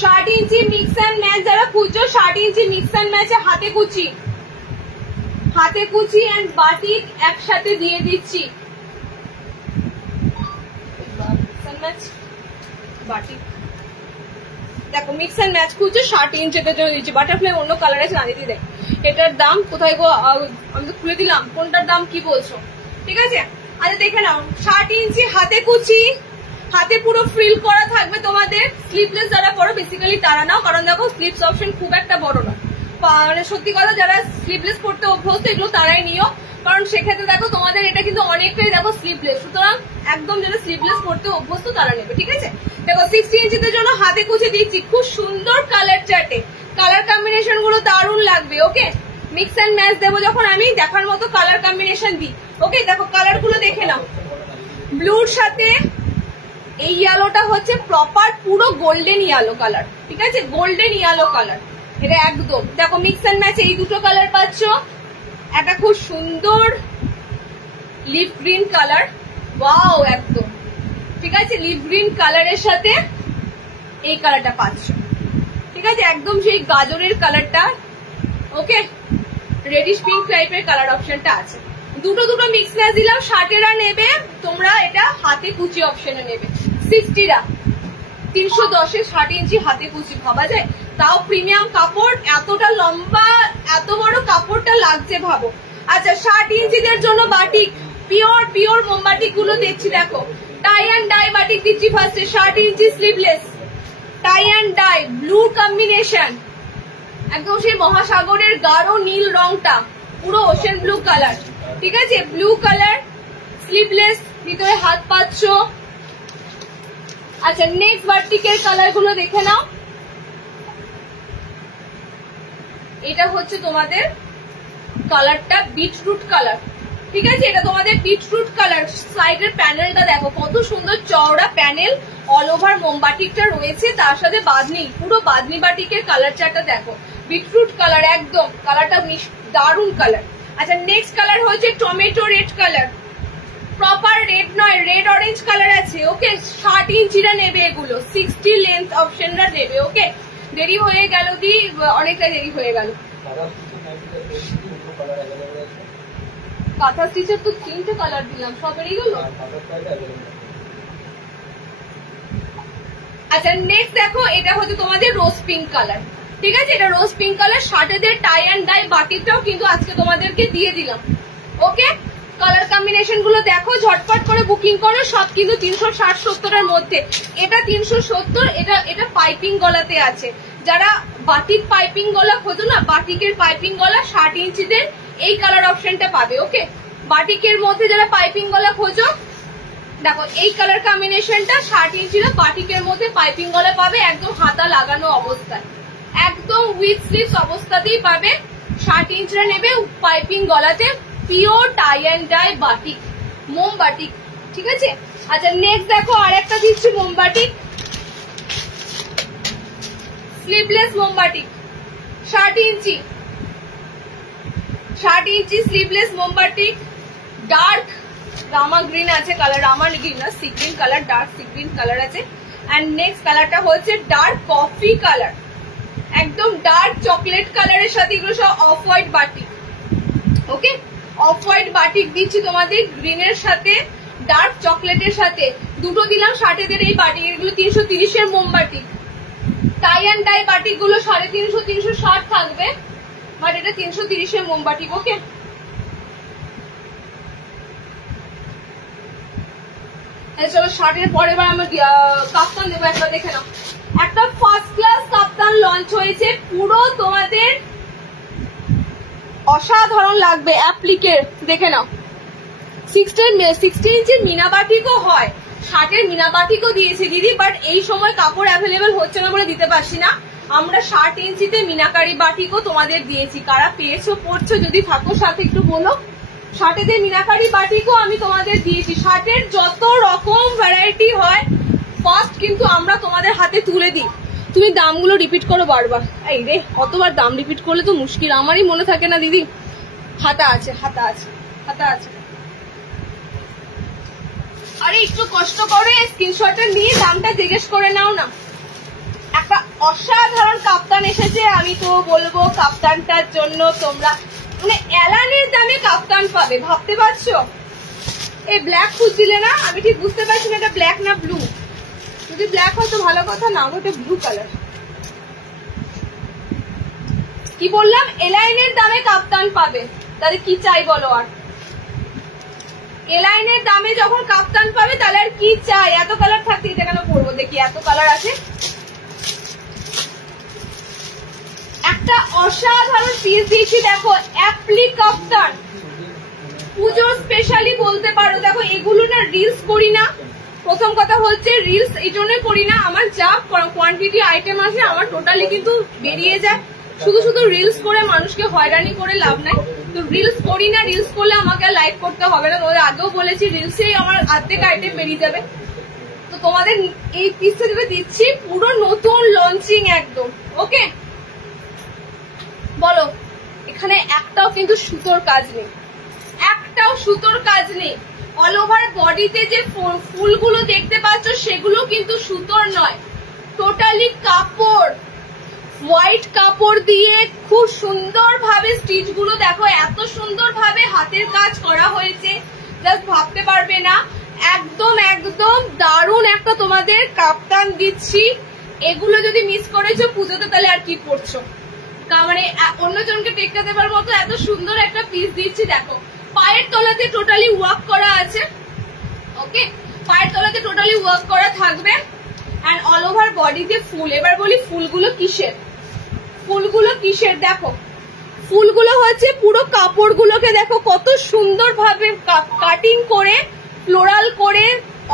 ষাট ইঞ্চি মিক্স অ্যান্ড ম্যাচ যারা খুঁজছো, 60 ইঞ্চি মিক্স অ্যান্ড ম্যাচে হাতে কুচি, হাতে কুচি এন্ড বাটিক একসাথে দিয়ে দিচ্ছি। বাটিক দেখো মিক্স এন্ড ম্যাচ খুঁজছে 60 ইঞ্চিতে জন্য দিচ্ছি। বাটারফ্লাই অন্য কালার আছে না দিদি, দেখ এটার দাম কোথায় গো, আমি তো খুলে দিলাম, কোনটার দাম কি বলছো, ঠিক আছে। আচ্ছা দেখে নাও, 60 ইঞ্চি হাতে কুচি, হাতে পুরো ফ্রিল করা থাকবে তোমাদের। স্লিভলেস যারা পরো বেসিক্যালি তারা নাও, কারণ দেখো স্লিভস অপশন খুব একটা বড় না, মানে সত্যি কথা যারা স্লিভলেস পড়তে অভ্যস্ত এগুলো তারাই নিও, কারণ সেক্ষেত্রে দেখো তোমাদের এটা কিন্তু অনেকটাই দেখো স্লিভলেস, সুতরাং একদম যারা স্লিভলেস পড়তে অভ্যস্ত তারা নেবে, ঠিক আছে। দেখো 60 ইঞ্চিদের জন্য হাতে কুচি দিচ্ছি, খুব সুন্দর কালার চার্টে, কালার কম্বিনেশন গুলো দারুণ লাগবে। ওকে, মিক্স অ্যান্ড ম্যাচ দেবো যখন আমি দেখার মতো কালার কম্বিনেশন দিই। ওকে দেখো কালার গুলো দেখে নাও, ব্লুর সাথে এই ইয়েলোটা হচ্ছে প্রপার পুরো গোল্ডেন ইয়েলো কালার, ঠিক আছে, গোল্ডেন ইয়েলো কালার এটা একদম। দেখো মিক্স অ্যান্ড ম্যাচে এই দুটো কালার পাচ্ছ, একটা খুব সুন্দর লিপ গ্রিন কালার, ওয়াও একদম, ঠিক আছে, লিপ গ্রিন কালারের সাথে এই কালারটা পাচ্ছ, ঠিক আছে, একদম সেই গাজরের কালারটা। ওকে, রেডিশ পিঙ্ক টাইপের কালার অপশনটা আছে। দুটো দুটো মিক্স ম্যাচ দিলাম। 60-এরা নেবে তোমরা, এটা হাতে কুচি অপশনে নেবে। 60-রা 310-এ 60 ইঞ্চি হাতে কুচি, ভাবা যায়, তাও প্রিমিয়াম কাপড়, এতটা লম্বা এত বড় কাপড়টা লাগছে ভাবো। আচ্ছা 60 ইঞ্চিদের জন্য বাটিক, পিওর পিওর মোমবাটিক গুলো দেখছি, দেখো টাই অ্যান্ড ডাই বাটিক দিচ্ছি ফার্স্টে, 60 inch sleeveless, tie and dye, blue combination, একদম সেই মহাসাগরের গাঢ় নীল রংটা, পুরো ওশেন ব্লু কালার, ঠিক আছে, ব্লু কালার স্লিভলেস, ভিতরে হাত পাচ্ছ। আচ্ছা নেক্সট বাটিকের কালার গুলো দেখে নাও, এটা হচ্ছে তোমাদের কালারটা বিটরুট কালার, ঠিক আছে, এটা তোমাদের বিটরুট কালার। সাইডের প্যানেলটা দেখো কত সুন্দর চওড়া প্যানেল, অল ওভার মোমবাটিকটা রয়েছে, তার সাথে বাঁধনি, পুরো বাঁধনি বাটিকের কালার চারটা দেখো, বিটরুট কালার একদম, কালারটা দারুণ কালার। আচ্ছা নেক্সট কালার হচ্ছে tomato red colour, proper red নয়, রেড অরেঞ্জ কালার আছে। ওকে 60 ইঞ্চিরা নেবে এগুলো, 60 লেন্থ অপশনরা নেবে। ওকে দেরি হয়ে গেল দি, অনেকটা দেরি হয়ে গেল। কাঁথা স্টিচের তো 3টে কালার দিলাম, সব বেরিয়ে গেল। আচ্ছা নেক্সট দেখো, এটা হচ্ছে তোমাদের রোজ পিঙ্ক কালার, ঠিক আছে, এটা রোজ পিঙ্ক কালার। 60-এদের টাই অ্যান্ড ডাই বাটিকটাও কিন্তু আজকে তোমাদেরকে দিয়ে দিলাম। ওকে কালার কম্বিনেশন গুলো দেখো, ঝটপট করে বুকিং করো, সব কিন্তু 360-70-এর মধ্যে। এটা 370, এটা পাইপিং গলাতে আছে। যারা বাটিক পাইপিং গলা খোঁজো না, বাটিকের পাইপিং গলা 60 ইঞ্চিদের এই কালার অপশনটা পাবে। ওকে বাটিকের মধ্যে যারা পাইপিং গলা খোঁজো, দেখো এই কালার কম্বিনেশনটা 60 ইঞ্চির বাটিকের মধ্যে পাইপিং গলা পাবে, একদম হাতা লাগানো অবস্থায়, একদম উইথ স্লিভস অবস্থাতেই পাবে। 60 ইঞ্চিরা নেবে পাইপিং গলাতে, pure tie and dye batik, মোম বাটিক, ঠিক আছে। আচ্ছা নেক্সট দেখো আর একটা দিচ্ছি মোমবাটিক, স্লিভলেস মোমবাটিক, 60 ইঞ্চি, 60 ইঞ্চি স্লিভলেস মোমবাটিক, ডার্ক রামা গ্রিন আছে কালার, রামা গ্রিন না sea green colour, dark sea green colour আছে। এন্ড নেক্সট কালারটা হচ্ছে ডার্ক কফি কালার, একদম ডার্ক চকলেট কালারের সাথে এগুলো সব off white batik. Okay, off white batik দিচ্ছি তোমাদের গ্রিনের সাথে ডার্ক চকলেটের সাথে, দুটো দিলাম 60 এই বাটিক। এগুলো 330 মোমবাটি, টাই অ্যান্ড ডাই বাটিক গুলো 350 360 থাকবে, বাট এটা 330 মোমবাটি। ওকে, চলো 60 পরে এবার আমরা কাপ্তান দেবো, একবার দেখে নাও। একটা ফার্স্ট ক্লাস কাপ্তান লঞ্চ হয়েছে, পুরো তোমাদের অসাধারণ লাগবে, অ্যাপ্লিকের দেখে নাও। 16 ইঞ্চির মিনাবাটিকও হয়, 60 মিনাবাটিকও দিয়েছে দিদি, বাট এই সময় কাপড় অ্যাভেলেবেল হচ্ছে না বলে দিতে পারছি না। আমরা 60 ইঞ্চিতে মিনাকারি বাটিকও তোমাদের দিয়েছি, কারা পেয়েছো পড়ছো যদি থাকো সাথে একটু বলো। 60 মিনাকারি বাটিকও আমি তোমাদের দিয়েছি। 60 যত রকম ভ্যারাইটি হয় ফার্স্ট কিন্তু আমরা তোমাদের হাতে তুলে দিই। তুমি দামগুলো রিপিট করো বারবার, এই রে কতবার দাম রিপিট করলে তো মুশকিল, আমারই মনে থাকে না দিদি। হাতা আছে, হাতা আছে, হাতা আছে। আরে একটু কষ্ট করে স্ক্রিনশটটা নিয়ে দামটা জিজ্ঞেস করে নাও না। একটা অসাধারণ কাপ্তান এসেছে, আমি তো বলবো কাপ্তানটার জন্য তোমরা মানে এলানের দামে কাপ্তান পাবে, ভাবতে পারছো? এই ব্ল্যাক খুঁজছিলে না, আমি ঠিক বুঝতে পারছি না এটা ব্ল্যাক না ব্লু। যদি ব্ল্যাক হয় তো ভালো কথা, না ওটা ব্লু কালার। কি বললাম? এলাইনের দামে কাপ্তান পাবে, তাহলে কি চাই বলো? আর এলাইনের দামে যখন কাপ্তান পাবে তাহলে আর কি চাই? এত কালার থাকতে এটা কেন পরবো? দেখি এত কালার আছে। একটা অসাধারণ পিস দিয়েছি দেখো, অ্যাপ্লিক কাপ্তান, পুজো স্পেশালি বলতে পারো। দেখো এগুলো না রিলস করি না, প্রথম কথা হচ্ছে রিলস এই জন্য করি না, আমার যা কোয়ান্টিটি আইটেম আছে আমার টোটালি কিন্তু বেরিয়ে যায়। শুধু শুধু রিলস করে মানুষকে হয়রানি করে লাভ নাই, তো রিলস করি না। রিলস করলে আমাকে লাইক করতে হবে না, তোমাদের আগেও বলেছি রিলসেই আমার অর্ধেক আইটেম বেরিয়ে যাবে। তো তোমাদের এই পিসটা যেটা দিচ্ছি পুরো নতুন লঞ্চিং একদম। ওকে, বলো এখানে একটাও কিন্তু সুতোর কাজ নেই, একটাও সুতোর কাজ নেই। অল ওভার বডিতে যে ফুলগুলো দেখতে পাচ্ছ সেগুলো কিন্তু সুতোর নয়, টোটালি কাপড়, হোয়াইট কাপড় দিয়ে খুব সুন্দর ভাবে স্টিচ গুলো দেখো, এত সুন্দর ভাবে হাতের কাজ করা হয়েছে, জাস্ট ভাবতে পারবে না। একদম একদম দারুণ একটা তোমাদের কাপ্তান দিচ্ছি। এগুলো যদি মিস করেছো পুজোতে তাহলে আর কি পড়ছো? মানে অন্যজনকে টেক্কা দেবার মতো এত সুন্দর একটা পিস দিচ্ছি। দেখো পায়ের তলাতে টোটালি ওয়ার্ক করা আছে। ওকে, পায়ের তলাতে টোটালি ওয়ার্ক করা থাকবে এন্ড অল ওভার বডিতে ফুল। এবার বলি ফুলগুলো কিসের? ফুলগুলো কিসের? দেখো ফুলগুলো হচ্ছে পুরো কাপড়গুলোকে দেখো কত সুন্দর ভাবে কাটিং করে ফ্লোরাল করে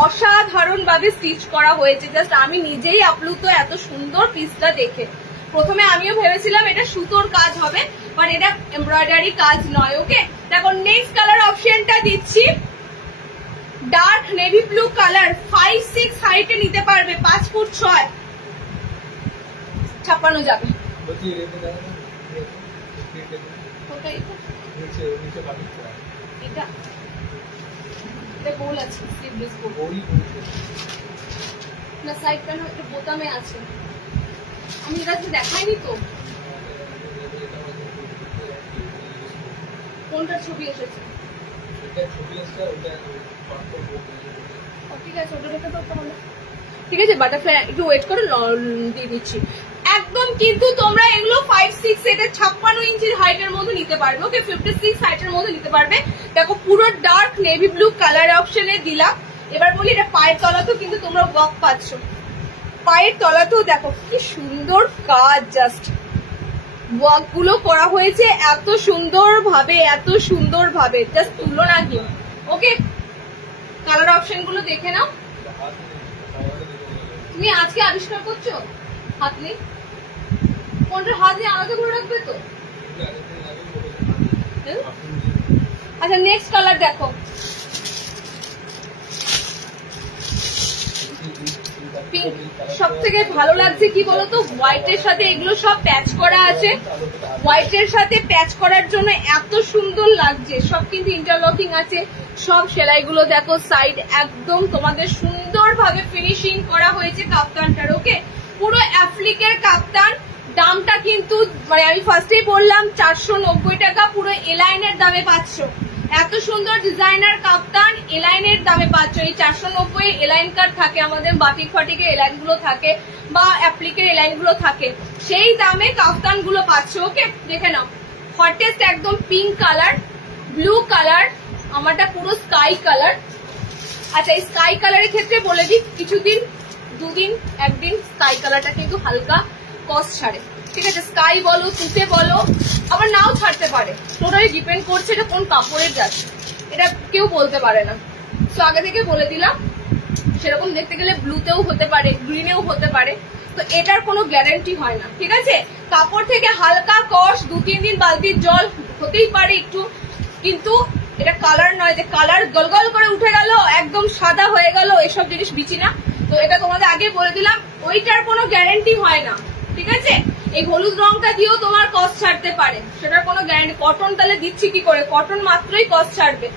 অসাধারণ ভাবে স্টিচ করা হয়েছে। জাস্ট আমি নিজেই আপ্লুত এত সুন্দর পিসটা দেখে। প্রথমে আমিও ভেবেছিলাম এটা সুতোর কাজ হবে, বাট এটা এমব্রয়ডারি কাজ নয়। ওকে, দেখো নেক্সট কালার অপশনটা দিচ্ছি ডার্ক নেভি ব্লু কালার, 5-6 হাইটে নিতে পারবে, 5 ফুট 6 ছাপানো যাবে। এটা গোল আছে, স্লিভলেস গোল না, সাইড প্যান একটা বোতামে আছে, আমি এটা দেখাইনি তো। কোনটা ছবি এসেছে? ঠিক আছে, ওটা দেখে তো তাহলে ঠিক আছে। বাটারফ্লাই একটু ওয়েট করো, দিয়ে দিচ্ছি। একদম কিন্তু তোমরা এগুলো 5-6 এটা 56 ইঞ্চির হাইটের মধ্যে নিতে পারবে। ওকে, 56 হাইটের মধ্যে নিতে পারবে। দেখো পুরো ডার্ক নেভি ব্লু কালার অপশনে দিলাম। এবার বলি এটা পায়ের তলাতেও কিন্তু তোমরা ওয়ার্ক পাচ্ছ, পায়ের তলাতেও দেখো কি সুন্দর কাজ, জাস্ট ওয়ার্ক গুলো করা হয়েছে এত সুন্দর ভাবে, এত সুন্দর ভাবে, জাস্ট তুলো না কি। ওকে, কালার অপশন গুলো দেখে নাও। তুমি আজকে আবিষ্কার করছো? হাত নেই, কোনটার হাত নিয়ে আলাদা করে রাখবে তো। আচ্ছা নেক্সট কালার দেখো, পিঙ্ক। সব থেকে ভালো লাগছে কি বলতো, হোয়াইটের সাথে এগুলো সব প্যাচ করা আছে। হোয়াইটের সাথে প্যাচ করার জন্য এত সুন্দর লাগছে, সব কিন্তু ইন্টারলকিং আছে, সব সেলাইগুলো দেখো, সাইড একদম তোমাদের সুন্দরভাবে ফিনিশিং করা হয়েছে কাপ্তানটার। ওকে, পুরো অ্যাপ্লিকের কাপ্তান। দামটা কিন্তু মানে আমি ফার্স্টেই বললাম 490 টাকা, পুরো এলাইনের দামে পাচ্ছ। এত সুন্দর ডিজাইনার কাপ্তান এলাইনের দামে পাচ্ছ। এই 490 এলাইন কাট থাকে আমাদের, বাটিক ফাটিকের এলাইন গুলো থাকে বা অ্যাপ্লিকের এলাইন গুলো থাকে, সেই দামে কাপ্তান গুলো পাচ্ছ। ওকে, দেখে নাও, হটেস্ট একদম পিঙ্ক কালার, ব্লু কালার, আমারটা পুরো স্কাই কালার। আচ্ছা, এই স্কাই কালারের ক্ষেত্রে বলে দিই, কিছুদিন, দুদিন, একদিন স্কাই কালারটা কিন্তু হালকা কস্ট ছাড়ে, ঠিক আছে? স্কাই বলো, তুতে বলো, আবার নাও ছাড়তে পারে, টোটালি ডিপেন্ড করছে এটা কোন কাপড়ের যাচ্ছে, এটা কেউ বলতে পারে না। তো আগে থেকে বলে দিলাম, সেরকম দেখতে গেলে ব্লুতেও হতে পারে, গ্রিনেও হতে পারে, তো এটার কোনো গ্যারান্টি হয় না, ঠিক আছে? কাপড় থেকে হালকা কস্ট, 2-3 দিন বালতির জল হতেই পারে একটু, কিন্তু এটা কালার নয় যে কালার গলগল করে উঠে গেল, একদম সাদা হয়ে গেল, এসব জিনিস বিচি না। তো এটা তোমাদের আগে বলে দিলাম, ওইটার কোনো গ্যারান্টি হয় না, ঠিক আছে? এই হলুদ রংটা দিয়েও তোমার কস্ট ছাড়তে পারে, সেটার কোনো গ্যারান্টি। কটন তাহলে দিচ্ছি কি করে? কটন মাত্রই কস্ট ছাড়বে,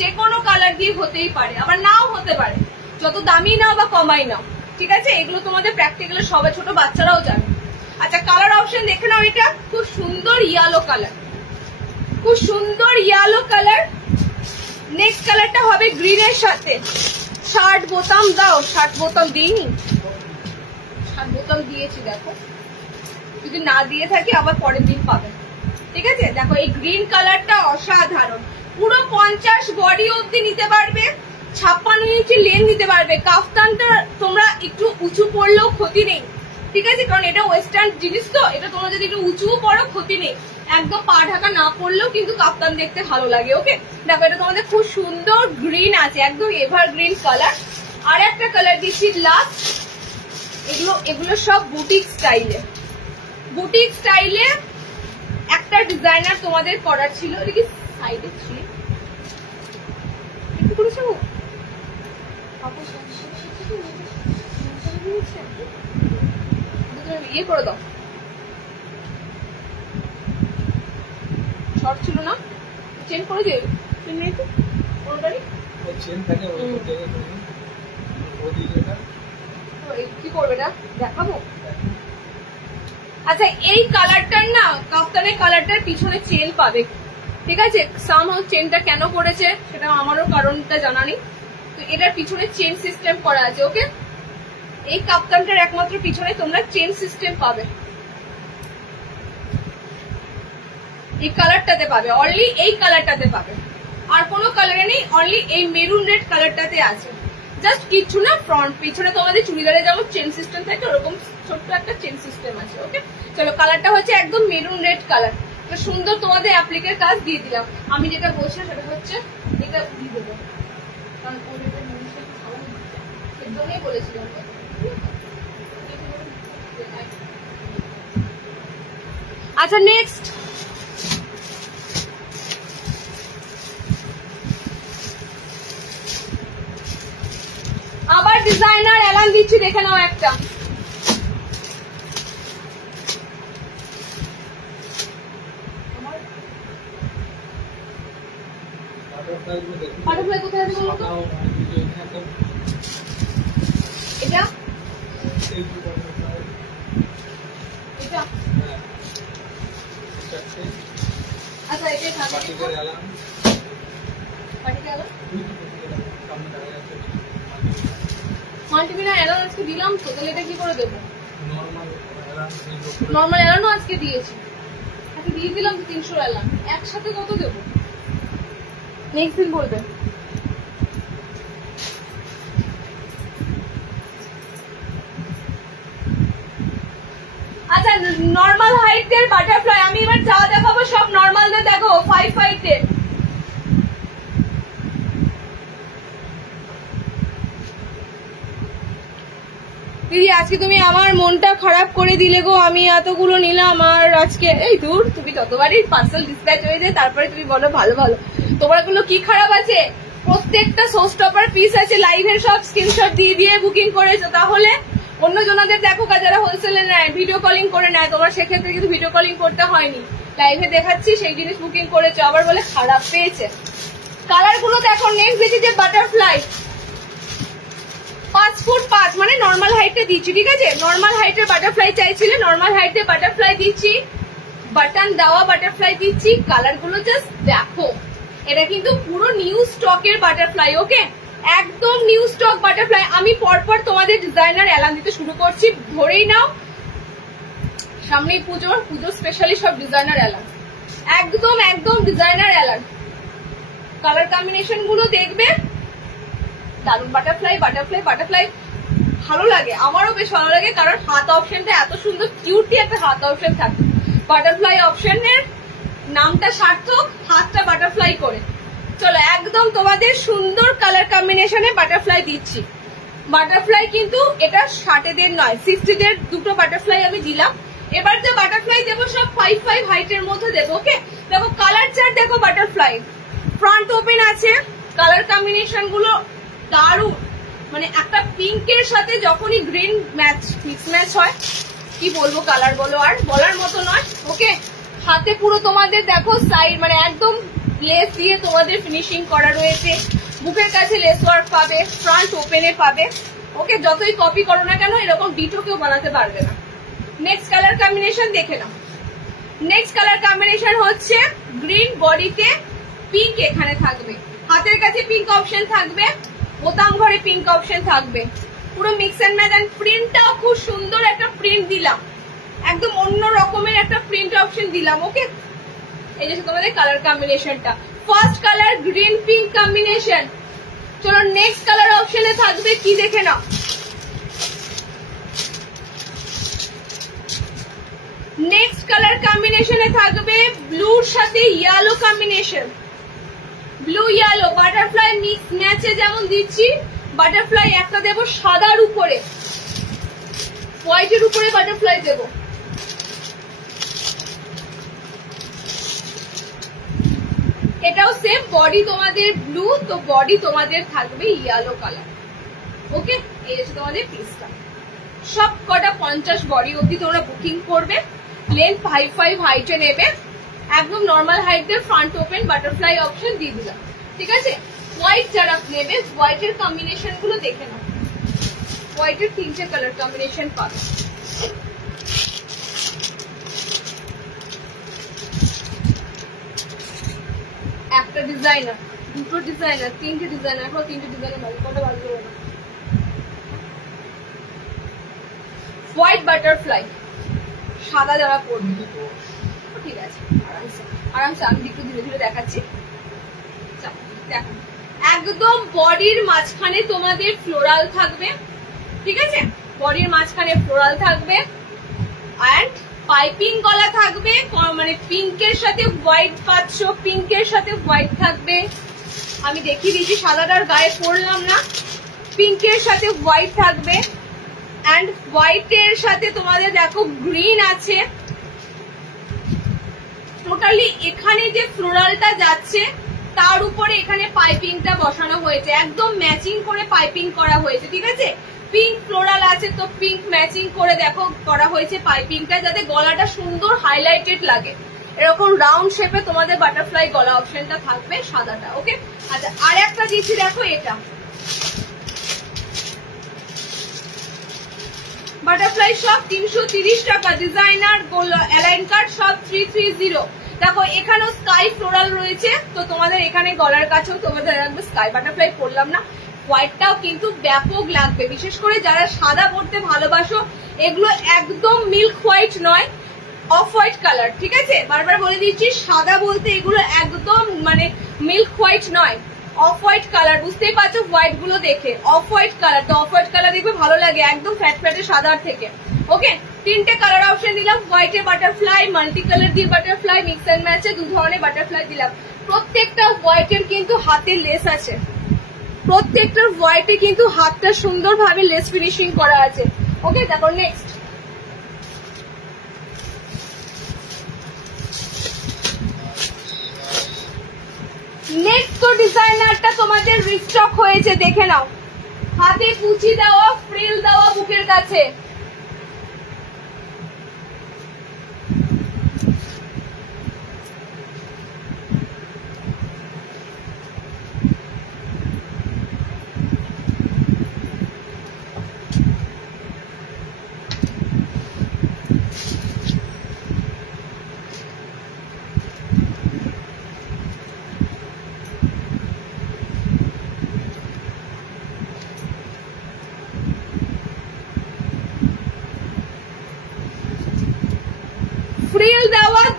যে কোনো কালার দিয়ে হতেই পারে, আবার নাও হতে পারে, যত দামি নাও বা কমাই নাও, ঠিক আছে? এগুলো তোমাদের প্র্যাকটিক্যালি সবাই, ছোট বাচ্চারাও জানে। আচ্ছা, কালার অপশন দেখে নাও, এটা খুব সুন্দর ইয়েলো কালার, খুব সুন্দর ইয়েলো কালার। নেক্সট কালারটা হবে গ্রিনের সাথে। শার্ট বোতাম দাও, শার্ট বোতাম দিইনি, শার্ট বোতাম দিয়েছি, দেখো, যদি না দিয়ে থাকি আবার পরের দিন পাবে, ঠিক আছে? দেখো, এই গ্রিন কালারটা অসাধারণ, পুরো 50 বডি অব্দি নিতে পারবে, 56 ইঞ্চি লেন নিতে পারবে। কাফতানটা তোমরা একটু উঁচু পড়লেও ক্ষতি নেই, ঠিক আছে? কারণ এটা ওয়েস্টার্ন জিনিস, তো এটা তোমরা যদি একটু উঁচু পড়ো ক্ষতি নেই, একদম পা ঢাকা না পড়লেও কিন্তু কাফতান দেখতে ভালো লাগে। ওকে, দেখো, এটা তোমাদের খুব সুন্দর গ্রিন আছে, একদম এভার গ্রিন কালার। আর একটা কালার দিচ্ছি লাস্ট, এগুলো সব বুটিক স্টাইলে, বুটিক স্টাইলে একটা ডিজাইনার তোমাদের করার ছিল, এটা কি সাইডে ছিল একটু করেছো, ইয়ে করে দাও, শর্ট ছিল না, চেঞ্জ করে দিও, চেন নেই তো কোনটারই চেন থাকে, কি করবে এটা দেখাবো। আচ্ছা, এই কালারটার না, কাফতানের কালারটার পিছনে চেন পাবে, ঠিক আছে? সামহাউ চেনটা কেন করেছে সেটা আমারও কারণটা জানা নেই, তো এটার পিছনে চেন সিস্টেম করা আছে। ওকে, এই কাফতানটার একমাত্র পিছনে তোমরা চেন সিস্টেম পাবে, এই কালারটাতে পাবে, অনলি এই কালারটাতে পাবে, আর কোনো কালারে নেই, অনলি এই মেরুন রেড কালারটাতে আছে। জাস্ট কিছু না, ফ্রন্ট পিছনে তোমাদের চুড়িদারে যেমন চেন সিস্টেম থাকে, ওরকম ছোট্ট একটা চেন সিস্টেম আছে। ওকে, চলো, কালারটা হচ্ছে একদম মেরুন রেড কালার, তো সুন্দর তোমাদের অ্যাপ্লিকের কাজ দিয়ে দিলাম। আমি যেটা বলছি সেটা হচ্ছে এটা দিয়ে দেবো, কারণ এর জন্যই বলেছিলাম। আচ্ছা, নেক্সট আবার ডিজাইনার এলান দিচ্ছি, দেখে নাও একটা। বাটারফ্লাই কোথায় আছে বলো তো? এটা এটা আচ্ছা, এটাই থাকে। মাল্টিমিনার এলান আজকে দিলাম তো, তাহলে এটা কি করে দেবো? নর্মাল এলানও আজকে দিয়েছি, আজকে দিয়ে দিলাম 300 এলান, একসাথে কত দেবো নেক্সট দিন বলবে। আচ্ছা, নর্মাল হাইটের বাটারফ্লাই আমি এবার যা দেখাবো সব নর্মালদের দেখো, 5 হাইটের। দিদি, আজকে তুমি আমার মনটা খারাপ করে দিলে গো, আমি এতগুলো নিলাম আর আজকে এই দূর, তুমি ততবারই পার্সেল ডিসপ্যাচ হয়ে যায়, তারপরে তুমি বলো ভালো ভালো, তোমার গুলো কি খারাপ আছে? প্রত্যেকটা শো স্টপার পিস আছে, লাইভের সব স্ক্রিনশট দিয়ে দিয়ে বুকিং করেছো, তাহলে অন্য জনাদের দেখো যারা হোলসেলে নেয়, ভিডিও কলিং করে নেয়, তোমার সেক্ষেত্রে কিন্তু ভিডিও কলিং করতে হয়নি, লাইভে দেখাচ্ছি সেই জিনিস বুকিং করেছো, আবার বলে খারাপ পেয়েছে। কালার গুলো দেখো। নেক্সট দিচ্ছি যে বাটারফ্লাই 5 ফুট 5 মানে নর্মাল হাইটে দিচ্ছি, ঠিক আছে? নর্মাল হাইটের বাটারফ্লাই চাইছিলে, নর্মাল হাইটে বাটারফ্লাই দিচ্ছি, বাটন দেওয়া বাটারফ্লাই দিচ্ছি। কালার গুলো জাস্ট দেখো, এটা কিন্তু পুরো নিউ স্টকের বাটারফ্লাই। ওকে, একদম নিউ স্টক বাটারফ্লাই। আমি পরপর তোমাদের ডিজাইনার এলান দিতে শুরু করছি, ধরেই নাও সামনেই পুজো স্পেশালি সব ডিজাইনার এলান, একদম একদম ডিজাইনার এলান। কালার কম্বিনেশন গুলো দেখবে দারুন। বাটারফ্লাই বাটারফ্লাই বাটারফ্লাই ভালো লাগে, আমারও বেশ ভালো লাগে, কারণ হাত অপশনটা এত সুন্দর কিউটি একটা হাত অপশন থাকে। বাটারফ্লাই অপশনের নামটা সার্থক, হাতটা বাটারফ্লাই করে। চলো একদম তোমাদের সুন্দর কালার কম্বিনেশনে বাটারফ্লাই দিচ্ছি। বাটারফ্লাই কিন্তু এটা 60 নয়, 60 দুটো বাটারফ্লাই আমি দিলাম। এবার যে বাটারফ্লাই দেবো সব 5 হাইটের মধ্যে দেবো। ওকে, দেখো কালার চার্ট দেখো। বাটারফ্লাই ফ্রন্ট ওপেন আছে, কালার কম্বিনেশন গুলো দারুণ। মানে একটা পিঙ্কের সাথে যখনই গ্রিন মিক্স ম্যাচ হয়, কি বলবো, কালার বলো আর বলার মতো নয়। ওকে, হাতে পুরো তোমাদের দেখো সাইড মানে একদম লেস দিয়ে তোমাদের ফিনিশিং করা রয়েছে। বুকের কাছে লেস ওয়ার্ক পাবে, ফ্রন্ট ওপেনে পাবে। ওকে, যতই কপি করো না কেন এরকম ডিটো কেউ বানাতে পারবে না। নেক্সট কালার কম্বিনেশন দেখে নাও। নেক্সট কালার কম্বিনেশন হচ্ছে গ্রিন, বডিতে পিঙ্ক এখানে থাকবে, হাতের কাছে পিঙ্ক অপশন থাকবে, বোতাম ঘরে পিঙ্ক অপশন থাকবে, পুরো মিক্স এন্ড ম্যাচ। এন্ড প্রিন্টটাও খুব সুন্দর একটা প্রিন্ট দিলাম, একদম অন্য রকমের একটা প্রিন্ট অপশন দিলাম। ওকে, এই যে তোমাদের কালার কম্বিনেশনটা, first colour green pink combination. চলো নেক্সট কালার অপশনে থাকবে কি দেখে নাও। নেক্সট কালার কম্বিনেশনে থাকবে ব্লুর সাথে yellow combination, blue yellow. Butterfly mix ম্যাচে যেমন দিচ্ছি, বাটারফ্লাই একটা দেবো সাদার উপরে, হোয়াইটের উপরে বাটারফ্লাই দেবো। এটাও সেম, বডি তোমাদের ব্লু, তো বডি তোমাদের থাকবে ইয়েলো কালার। ওকে, এই হচ্ছে তোমাদের পিসটা। সব কটা 50 বডি অব্দি তোমরা বুকিং করবে। লেন্থ 5 হাইটে নেবে, একদম নর্মাল হাইটের ফ্রন্ট ওপেন বাটারফ্লাই অপশন দিয়ে দিলাম, ঠিক আছে? হোয়াইট যারা নেবে, হোয়াইটের কম্বিনেশন গুলো দেখে নাও। হোয়াইটের 3টে কালার কম্বিনেশন পাবে। একটা ডিজাইনার, দুটো ডিজাইনার, 3টে ডিজাইনার, এখন 3টে ডিজাইনার বাজে, কটা বাজবে না। হোয়াইট বাটারফ্লাই, সাদা যারা পড়বে ঠিক আছে, আরামসে আরামসে আমি একটু ধীরে ধীরে দেখাচ্ছি। দেখো একদম বডির মাঝখানে তোমাদের ফ্লোরাল থাকবে, ঠিক আছে? বডির মাঝখানে ফ্লোরাল থাকবে, এন্ড পাইপিং গলা থাকবে, মানে পিঙ্কের সাথে হোয়াইট পাচ্ছ, পিঙ্কের সাথে হোয়াইট থাকবে। আমি দেখিয়ে দিচ্ছি, সাদাটার গায়ে পড়লাম না, পিঙ্কের সাথে হোয়াইট থাকবে, এন্ড হোয়াইটের সাথে তোমাদের দেখো গ্রিন আছে। টোটালি এখানে যে ফ্লোরালটা যাচ্ছে তার উপরে এখানে পাইপিংটা বসানো হয়েছে, একদম ম্যাচিং করে পাইপিং করা হয়েছে, ঠিক আছে? পিঙ্ক ফ্লোরাল আছে তো পিঙ্ক ম্যাচিং করে দেখো করা হয়েছে পাইপিংটা, যাতে গলাটা সুন্দর হাইলাইটেড লাগে। এরকম রাউন্ড শেপে তোমাদের বাটারফ্লাই গলা অপশনটা থাকবে, সাদাটা। ওকে, আচ্ছা আর একটা দিচ্ছি দেখো, এটা বাটারফ্লাই সব 330 টাকা, ডিজাইনার অ্যালাইন কার্ড সব 330। দেখো এখানেও স্কাই ফ্লোরাল রয়েছে, তো তোমাদের এখানে গলার কাছেও তোমাদের লাগবে স্কাই বাটারফ্লাই। পরলাম না, হোয়াইটটাও কিন্তু ব্যাপক লাগবে, বিশেষ করে যারা সাদা পরতে ভালোবাসো। এগুলো একদম মিল্ক হোয়াইট নয়, অফ হোয়াইট কালার, ঠিক আছে? বারবার বলে দিচ্ছি, সাদা বলতে এগুলো একদম মানে মিল্ক হোয়াইট নয়, অফ হোয়াইট কালার। বুঝতেই পারছো হোয়াইট গুলো দেখে, অফ হোয়াইট কালার। তো অফ হোয়াইট কালার দেখবে ভালো লাগে একদম ফ্যাট ফ্যাটে সাদার থেকে। ওকে, 3টে কালার অপশন দিলাম, হোয়াইটে বাটারফ্লাই, মাল্টি কালার দিয়ে বাটারফ্লাই, মিক্স এন্ড ম্যাচে 2 ধরনের বাটারফ্লাই দিলাম। প্রত্যেকটা হোয়াইটের কিন্তু হাতে লেস আছে, প্রত্যেকটার হোয়াইটে কিন্তু হাতটা সুন্দরভাবে লেস ফিনিশিং করা আছে। ওকে, দেখো নেক্সট তো ডিজাইনারটা তোমাদের রিস্টক হয়েছে, দেখে নাও। হাতে কুচি দেওয়া, ফ্রিল দেওয়া বুকের কাছে,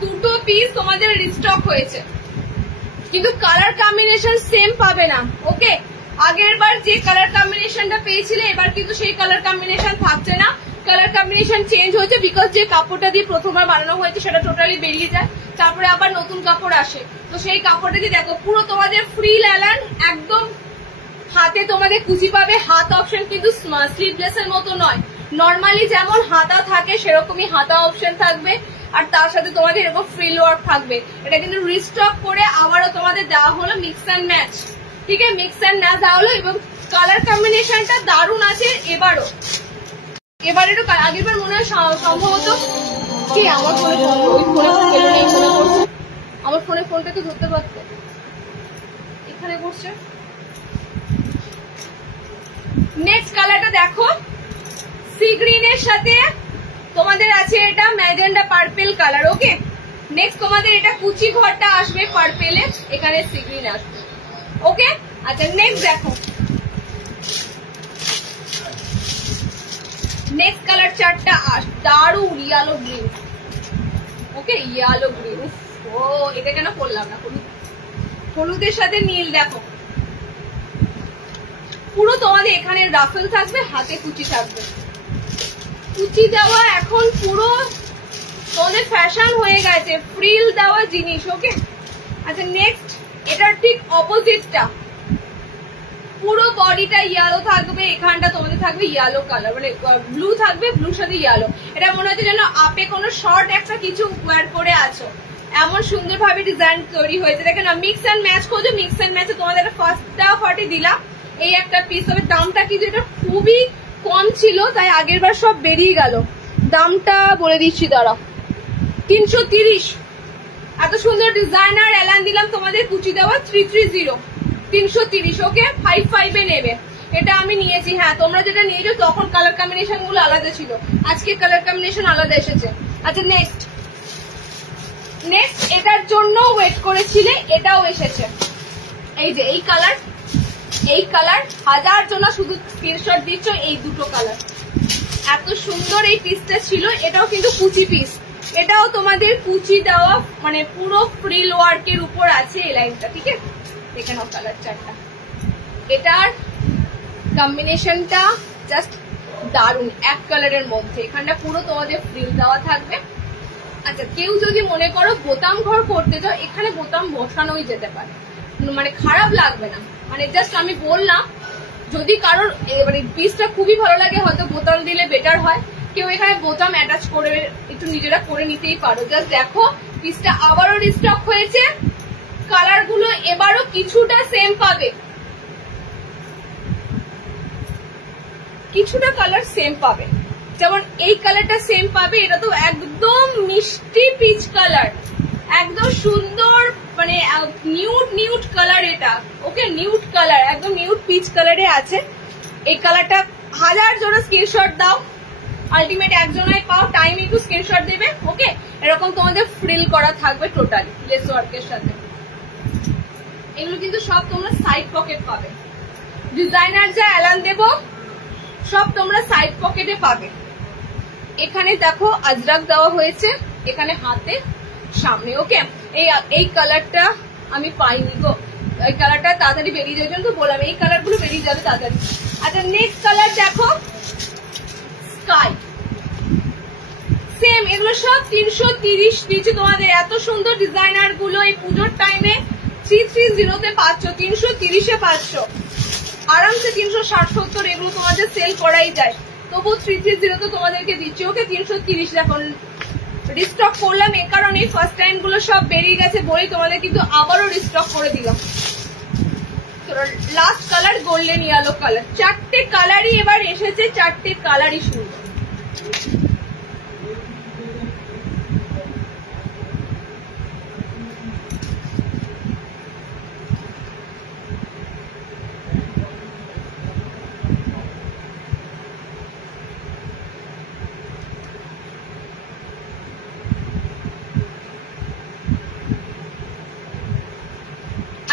দুটো পিস তোমাদের রিস্টক হয়েছে, কিন্তু কালার কম্বিনেশন সেম পাবে না। ওকে, আগের বার যে কালার কম্বিনেশনটা পেয়েছিলে এবার কিন্তু সেই কালার কম্বিনেশন থাকছে না, কালার কম্বিনেশন চেঞ্জ হয়েছে, বিকজ যে কাপড়টা দিয়ে প্রথমবার বানানো হয়েছে সেটা টোটালি বেরিয়ে যায়, তারপরে আবার নতুন কাপড় আসে। তো সেই কাপড়টা দিয়ে দেখো পুরো তোমাদের ফ্রি ল্যালান, একদম হাতে তোমাদের কুচি পাবে। হাত অপশন কিন্তু স্লিভলেস এর মতো নয়, নর্মালি যেমন হাতা থাকে সেরকমই হাতা অপশন থাকবে, আর তার সাথে তোমাদের এরকম ফ্রিল ওয়ার্ক থাকবে। এটা কিন্তু রিস্টক করে আবারও তোমাদের দেওয়া হলো মিক্স অ্যান্ড ম্যাচ, ঠিক আছে, মিক্স অ্যান্ড ম্যাচ দেওয়া হলো, এবং কালার কম্বিনেশনটা দারুণ আছে এবারও। এবার একটু আগের বার মনে হয় সম্ভবত কি আমার ফোনে আমার ফোনে ফোনটা তো ধরতে পারতো, এখানে করছে। নেক্সট কালারটা দেখো, সি গ্রিনের সাথে তোমাদের আছে এটা ম্যাজেন্ডা পার্পেল কালার। ওকে, নেক্সট তোমাদের এটা কুচি ঘরটা আসবে পার্পেলে, এখানে সি গ্রিন আসবে। ওকে, আচ্ছা নেক্সট দেখো, নেক্সট কালার চারটা দারুন ইয়েলো গ্রিন। ওকে, ইয়েলো গ্রিন, ও এটা কেন করলাম না, হলুদের সাথে নীল। দেখো পুরো তোমাদের এখানে রাফেল থাকবে, হাতে কুচি থাকবে, কুচি দেওয়া এখন পুরো তোমাদের ফ্যাশন হয়ে গেছে, ফ্রিল দেওয়া জিনিস। ওকে, আচ্ছা নেক্সট এটার ঠিক অপোজিটটা, পুরো বডিটা ইয়েলো থাকবে, এখানটা তোমাদের থাকবে ইয়েলো কালার, মানে ব্লু থাকবে, ব্লুর সাথে ইয়েলো। এটা মনে হচ্ছে যেন আপে কোনো শর্ট একটা কিছু ওয়্যার করে আছো, এমন সুন্দর ভাবে ডিজাইন তৈরি হয়েছে। দেখেন না, মিক্স অ্যান্ড ম্যাচ করছো, মিক্স অ্যান্ড ম্যাচে তোমাদের ফার্স্টটা ফার্টি দিলাম এই একটা পিস। তবে দামটা কিন্তু এটা খুবই কম ছিল, তাই আগের বার সব বেরিয়ে গেল। দামটা বলে দিচ্ছি দাঁড়া, 330। এত সুন্দর ডিজাইনার এলান দিলাম তোমাদের, কুচি দেওয়া 330, 330। ওকে, 55 এ নেবে। এটা আমি নিয়েছি, হ্যাঁ তোমরা যেটা নিয়েছো তখন কালার কম্বিনেশন গুলো আলাদা ছিল, আজকে কালার কম্বিনেশন আলাদা এসেছে। আচ্ছা নেক্সট এটার জন্য ওয়েট করেছিলে, এটাও এসেছে। এই যে এই কালার, এই কালার হাজার জন শুধু স্ক্রিনশট দিচ্ছ, এই দুটো কালার এত সুন্দর এই পিসটা ছিল। এটাও কিন্তু কুচি পিস, এটাও তোমাদের কুচি দেওয়া, মানে পুরো ফ্রিল ওয়ার্কের উপর আছে এই লাইনটা, ঠিক আছে। দেখে নাও কালার চারটা, এটার কম্বিনেশনটা জাস্ট দারুন, এক কালারের মধ্যে এখানটা পুরো তোমাদের ফ্রিল দেওয়া থাকবে। আচ্ছা কেউ যদি মনে করো বোতাম ঘর করতে চাও, এখানে বোতাম বসানোই যেতে পারে, মানে খারাপ লাগবে না। মানে জাস্ট আমি বললাম, যদি কারোর মানে পিসটা খুবই ভালো লাগে হয়তো বোতাম দিলে বেটার হয়, কেউ এখানে বোতাম অ্যাটাচ করে একটু নিজেরা করে নিতেই পারো। জাস্ট দেখো পিসটা আবারও রিস্টক হয়েছে, কালার গুলো এবারও কিছুটা সেম পাবে, কিছুটা কালার সেম পাবে, যেমন এই কালারটা সেম পাবে। এটা তো একদম মিষ্টি পিচ কালার, একদম সুন্দর, মানে নিউড কালার এটা। ওকে, নিউড কালার, একদম নিউড পিচ কালারে আছে। এই কালারটা হাজার জন স্ক্রিনশট দাও, আলটিমেট একজনাই পাও, টাইম একটু স্ক্রিনশট দেবে। ওকে, এরকম তোমাদের ফ্রিল করা থাকবে টোটালি লেস ওয়ার্কের সাথে। এগুলো কিন্তু সব তোমরা সাইড পকেট পাবে, ডিজাইনার যা এলান দেব সব তোমরা সাইড পকেটে পাবে। এখানে দেখো আজরাক দেওয়া হয়েছে, এখানে হাতে সামনে। ওকে, এই কালারটা আমি পাইনি গো, এই কালারটা তাড়াতাড়ি বেরিয়ে যাওয়ার জন্য তো বললাম, এই কালার গুলো বেরিয়ে যাবে তাড়াতাড়ি। আচ্ছা নেক্সট কালার দেখো, স্কাই, সেম এগুলো সব 330 দিচ্ছি তোমাদের। এত সুন্দর ডিজাইনার গুলো এই পুজোর টাইমে 330 তে পাচ্ছ, 330 এ পাচ্ছ আরামসে। 360-70 এগুলো তোমাদের সেল করাই যায়, তবু 330 তো তোমাদেরকে দিচ্ছি। ওকে, 330 এখন রিস্টক করলাম এ কারণে ফার্স্ট টাইম গুলো সব বেরিয়ে গেছে বলেই তোমাদের কিন্তু আবারও রিস্টক করে দিলাম। Last colour golden yellow colour, চারটে কালারই এবার এসেছে, চারটে কালারই সুন্দর।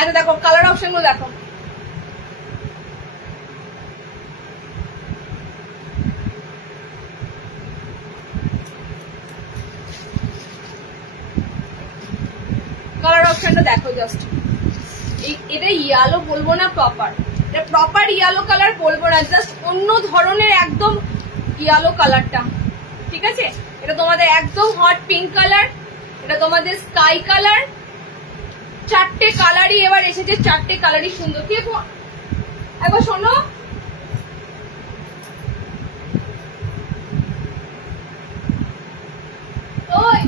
আচ্ছা দেখো কালার অপশন গুলো দেখো, অপশনটা দেখো জাস্ট, এটা ইয়েলো বলবো না, প্রপার ইয়েলো কালার বলবো না, জাস্ট অন্য ধরনের একদম ইয়েলো কালারটা, ঠিক আছে? এটা তোমাদের একদম হট পিঙ্ক কালার, এটা তোমাদের স্কাই কালার, চারটে কালারই এবার এসেছে, চারটে কালারই সুন্দর। কি একবার শোনো, ওই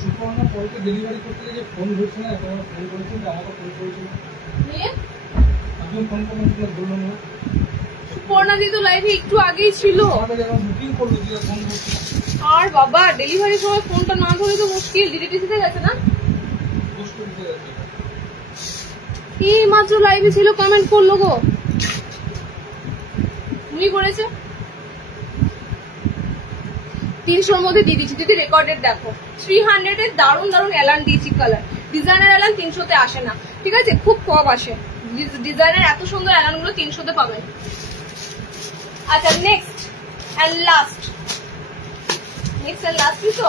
সুপর্ণা পরে ডেলিভারি করতে গিয়ে ফোন ধরছে না, তোমার ফোন করেছিল, আমাকে ফোন করেছিল, আপনি ফোন করলেন বললাম না। সুপর্ণা দি তো লাইভে একটু আগেই ছিল, বুকিং করলো দিয়ে ফোন করছে। আর বাবা ডেলিভারির সময় ফোনটা না ধরে তো মুশকিল, ডিটিসিতে গেছে না, এই মাত্র লাইভে ছিল, কমেন্ট করলো গো, তুমি করেছে 300 মধ্যে দিয়ে দিচ্ছি। যদি রেকর্ডেড দেখো 300 এর দারুন দারুন অ্যালান দিয়েছি কালার, ডিজাইনার অ্যালান 300-তে আসে না, ঠিক আছে? খুব কম আসে ডিজাইনের এত সুন্দর অ্যালান গুলো 300-তে পাবেন। আচ্ছা নেক্সট অ্যান্ড লাস্ট তো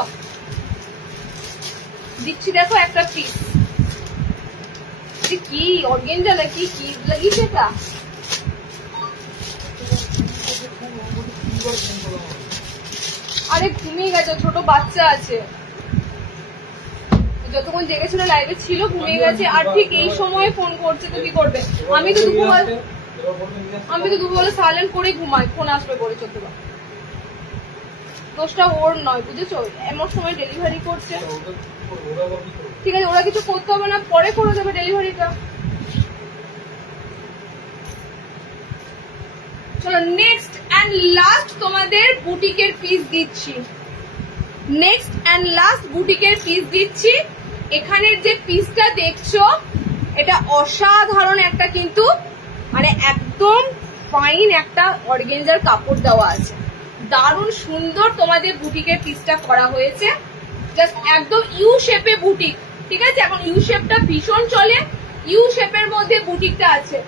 দিচ্ছি, দেখো একটা পিস, কি অর্গেঞ্জা নাকি কি লাগিয়েছে এটা, আরে ঘুমিয়ে গেছে, ছোট বাচ্চা আছে, যতক্ষণ জেগেছিল লাইভে ছিল ঘুমিয়ে গেছে, আর ঠিক এই সময় ফোন করছে, তো কি করবে? আমি তো দুপুরবেলা সাইলেন্ট করে ঘুমাই, ফোন আসবে বলে 14 বার, দোষটা ওর নয়, বুঝেছো? এমন সময় ডেলিভারি করছে, ঠিক আছে? ওরা কিছু করতে হবে না, পরে করে দেবে ডেলিভারিটা। চলো নেক্সট অ্যান্ড লাস্ট তোমাদের বুটিকের পিস দিচ্ছি, এখানের যে পিসটা দেখছো এটা অসাধারণ একটা, কিন্তু মানে একদম ফাইন একটা অর্গেঞ্জার কাপড় দেওয়া আছে, দারুণ সুন্দর তোমাদের বুটিকের পিসটা করা হয়েছে, জাস্ট একদম ইউ শেপে বুটিক, ঠিক আছে? এখন ইউ শেপটা ভীষণ চলে, ইউ শেপের মধ্যে বুটিকটা আছে।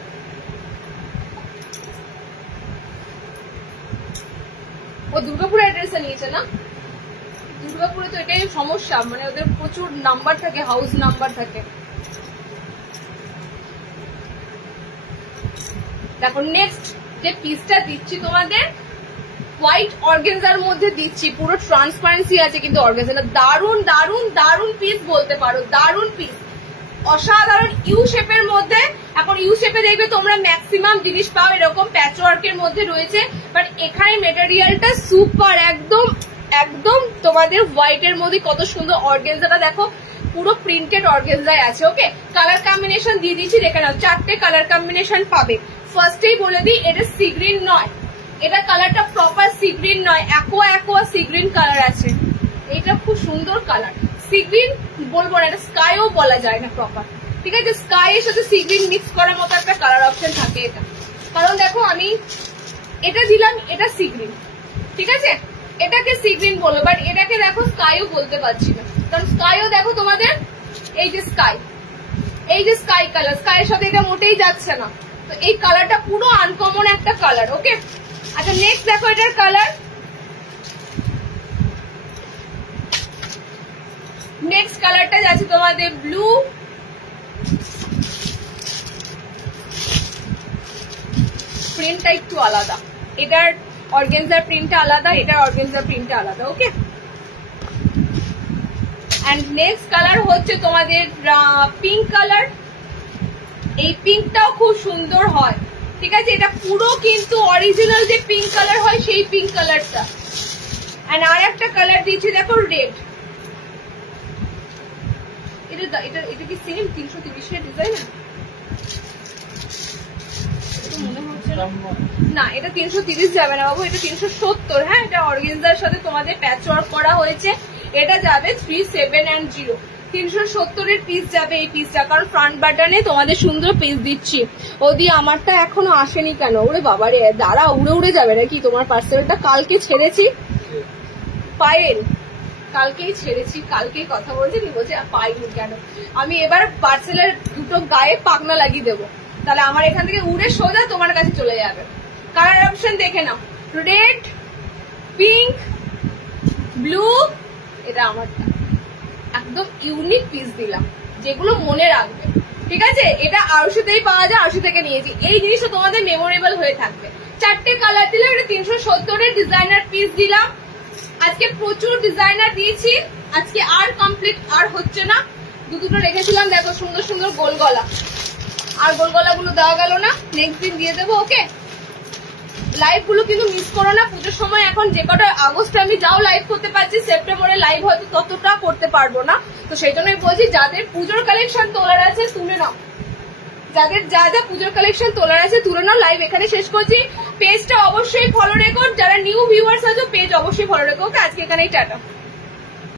ও দুর্গাপুর অ্যাড্রেসে নিয়েছে না, দুর্গাপুরে তো এটাই সমস্যা, মানে ওদের প্রচুর নাম্বার থাকে, হাউস নাম্বার থাকে। দেখো নেক্সট যে পিসটা দিচ্ছি তোমাদের হোয়াইট অর্গানজার মধ্যে দিচ্ছি, পুরো ট্রান্সপারেন্সি আছে কিন্তু অর্গানজাটা দারুন দারুন দারুন পিস বলতে পারো, দারুন পিস, অসাধারণ ইউ শেপের মধ্যে। এখন ইউ শেপে দেখবে তোমরা ম্যাক্সিমাম জিনিস পাও এরকম প্যাচওয়ার্কের মধ্যে রয়েছে, বাট এখানে মেটেরিয়ালটা সুপার, একদম একদম তোমাদের হোয়াইটের মধ্যে কত সুন্দর অর্গানজাটা দেখো, পুরো প্রিন্টেড অর্গানজায় আছে। ওকে, কালার কম্বিনেশন দিয়ে দিচ্ছি, দেখে নাও, 4টে কালার কম্বিনেশন পাবে। ফার্স্টেই বলে দিই এটা সি গ্রিন নয়, এটা কালারটা প্রপার সি গ্রিন নয়, অ্যাকোয়া সি গ্রিন কালার আছে, এটা খুব সুন্দর কালার। সি গ্রিন বলবো না, এটা স্কাইও বলা যায় না প্রপার, ঠিক আছে? স্কাই এর সাথে সি গ্রিন মিক্স করার মতো একটা কালার অপশন থাকে এটা, কারণ দেখো আমি এটা দিলাম, এটা সি গ্রিন, ঠিক আছে? এটাকে সি গ্রিন বলবো, বাট এটাকে দেখো স্কাইও বলতে পারছি না, কারণ স্কাইও দেখো তোমাদের এই যে স্কাই কালার, স্কাইয়ের সাথে এটা মোটেই যাচ্ছে না, তো এই কালারটা পুরো আনকমন একটা কালার। ওকে, আচ্ছা নেক্সট দেখো এটার কালার, নেক্সট কালারটা যাচ্ছে তোমাদের ব্লু, প্রিন্টটা একটু আলাদা, এটার অর্গানজার প্রিন্টটা আলাদা, এটার অর্গানজার প্রিন্টটা আলাদা। ওকে, এন্ড নেক্সট কালার হচ্ছে তোমাদের পিঙ্ক কালার, এই পিঙ্কটাও খুব সুন্দর হয়, ঠিক আছে? এটা পুরো কিন্তু অরিজিনাল যে পিঙ্ক কালার হয় সেই পিঙ্ক কালারটা। এন্ড আর একটা কালার দিয়েছি দেখো রেড, এটা কি সেম 330 এর ডিজাইন? মনে হচ্ছে না, এটা 330 যাবে না বাবু, এটা 370। হ্যাঁ, এটা অর্গানজার সাথে তোমাদের প্যাচওয়ার্ক করা হয়েছে, এটা যাবে 37 370 এর পিস যাবে এই পিসটা, কারণ ফ্রন্ট বাটনে তোমাদের সুন্দর পিস দিচ্ছি। ওদি আমারটা এখনো আসেনি কেন? ওরে বাবারে, দাঁড়া, উড়ে উড়ে যাবে নাকি তোমার পার্সেলটা? কালকে ছেড়েছি পায়েল, কালকেই ছেড়েছি, কালকেই কথা বলছি, নি বলছে পাইনি কেন। আমি এবার পার্সেলের দুটো গায়ে পাখনা লাগিয়ে দেবো, তাহলে আমার এখান থেকে উড়ে সোজা তোমার কাছে চলে যাবে। কালার অপশন দেখে নাও, রেড, পিঙ্ক, ব্লু, এটা আমারটা। একদম ইউনিক পিস দিলাম, যেগুলো মনে রাখবে, ঠিক আছে? এটা 800তেই পাওয়া যায়, 800 থেকে নিয়েছি। এই জিনিসটা তোমাদের মেমোরেবল হয়ে থাকবে। 4টে কালার দিলাম, এটা 370-এর ডিজাইনার পিস দিলাম। আজকে প্রচুর ডিজাইনার দিয়েছি, আজকে আর কমপ্লিট আর হচ্ছে না। দুটো রেখেছিলাম, দেখো সুন্দর সুন্দর গোল গলা, আর গোল গলাগুলো দেওয়া গেল না, নেক্সট দিন দিয়ে দেবো। ওকে, লাইভ গুলো কিন্তু মিস করো না। পুজোর সময় এখন যে কটা আগস্টে আমি যাও লাইভ করতে পারছি, সেপ্টেম্বরে লাইভ হয়তো ততটা করতে পারবো না। তো সেই জন্যই বলছি, যাদের পুজোর কালেকশন তোলার আছে তুলে নাও, যাদের যা যা পুজোর কালেকশন তোলার আছে তুলে নাও। লাইভ এখানে শেষ করছি। পেজটা অবশ্যই ফলো রেখো, যারা নিউ ভিউয়ার্স আছো পেজ অবশ্যই ফলো রেখো। ওকে, আজকে এখানেই টাটা।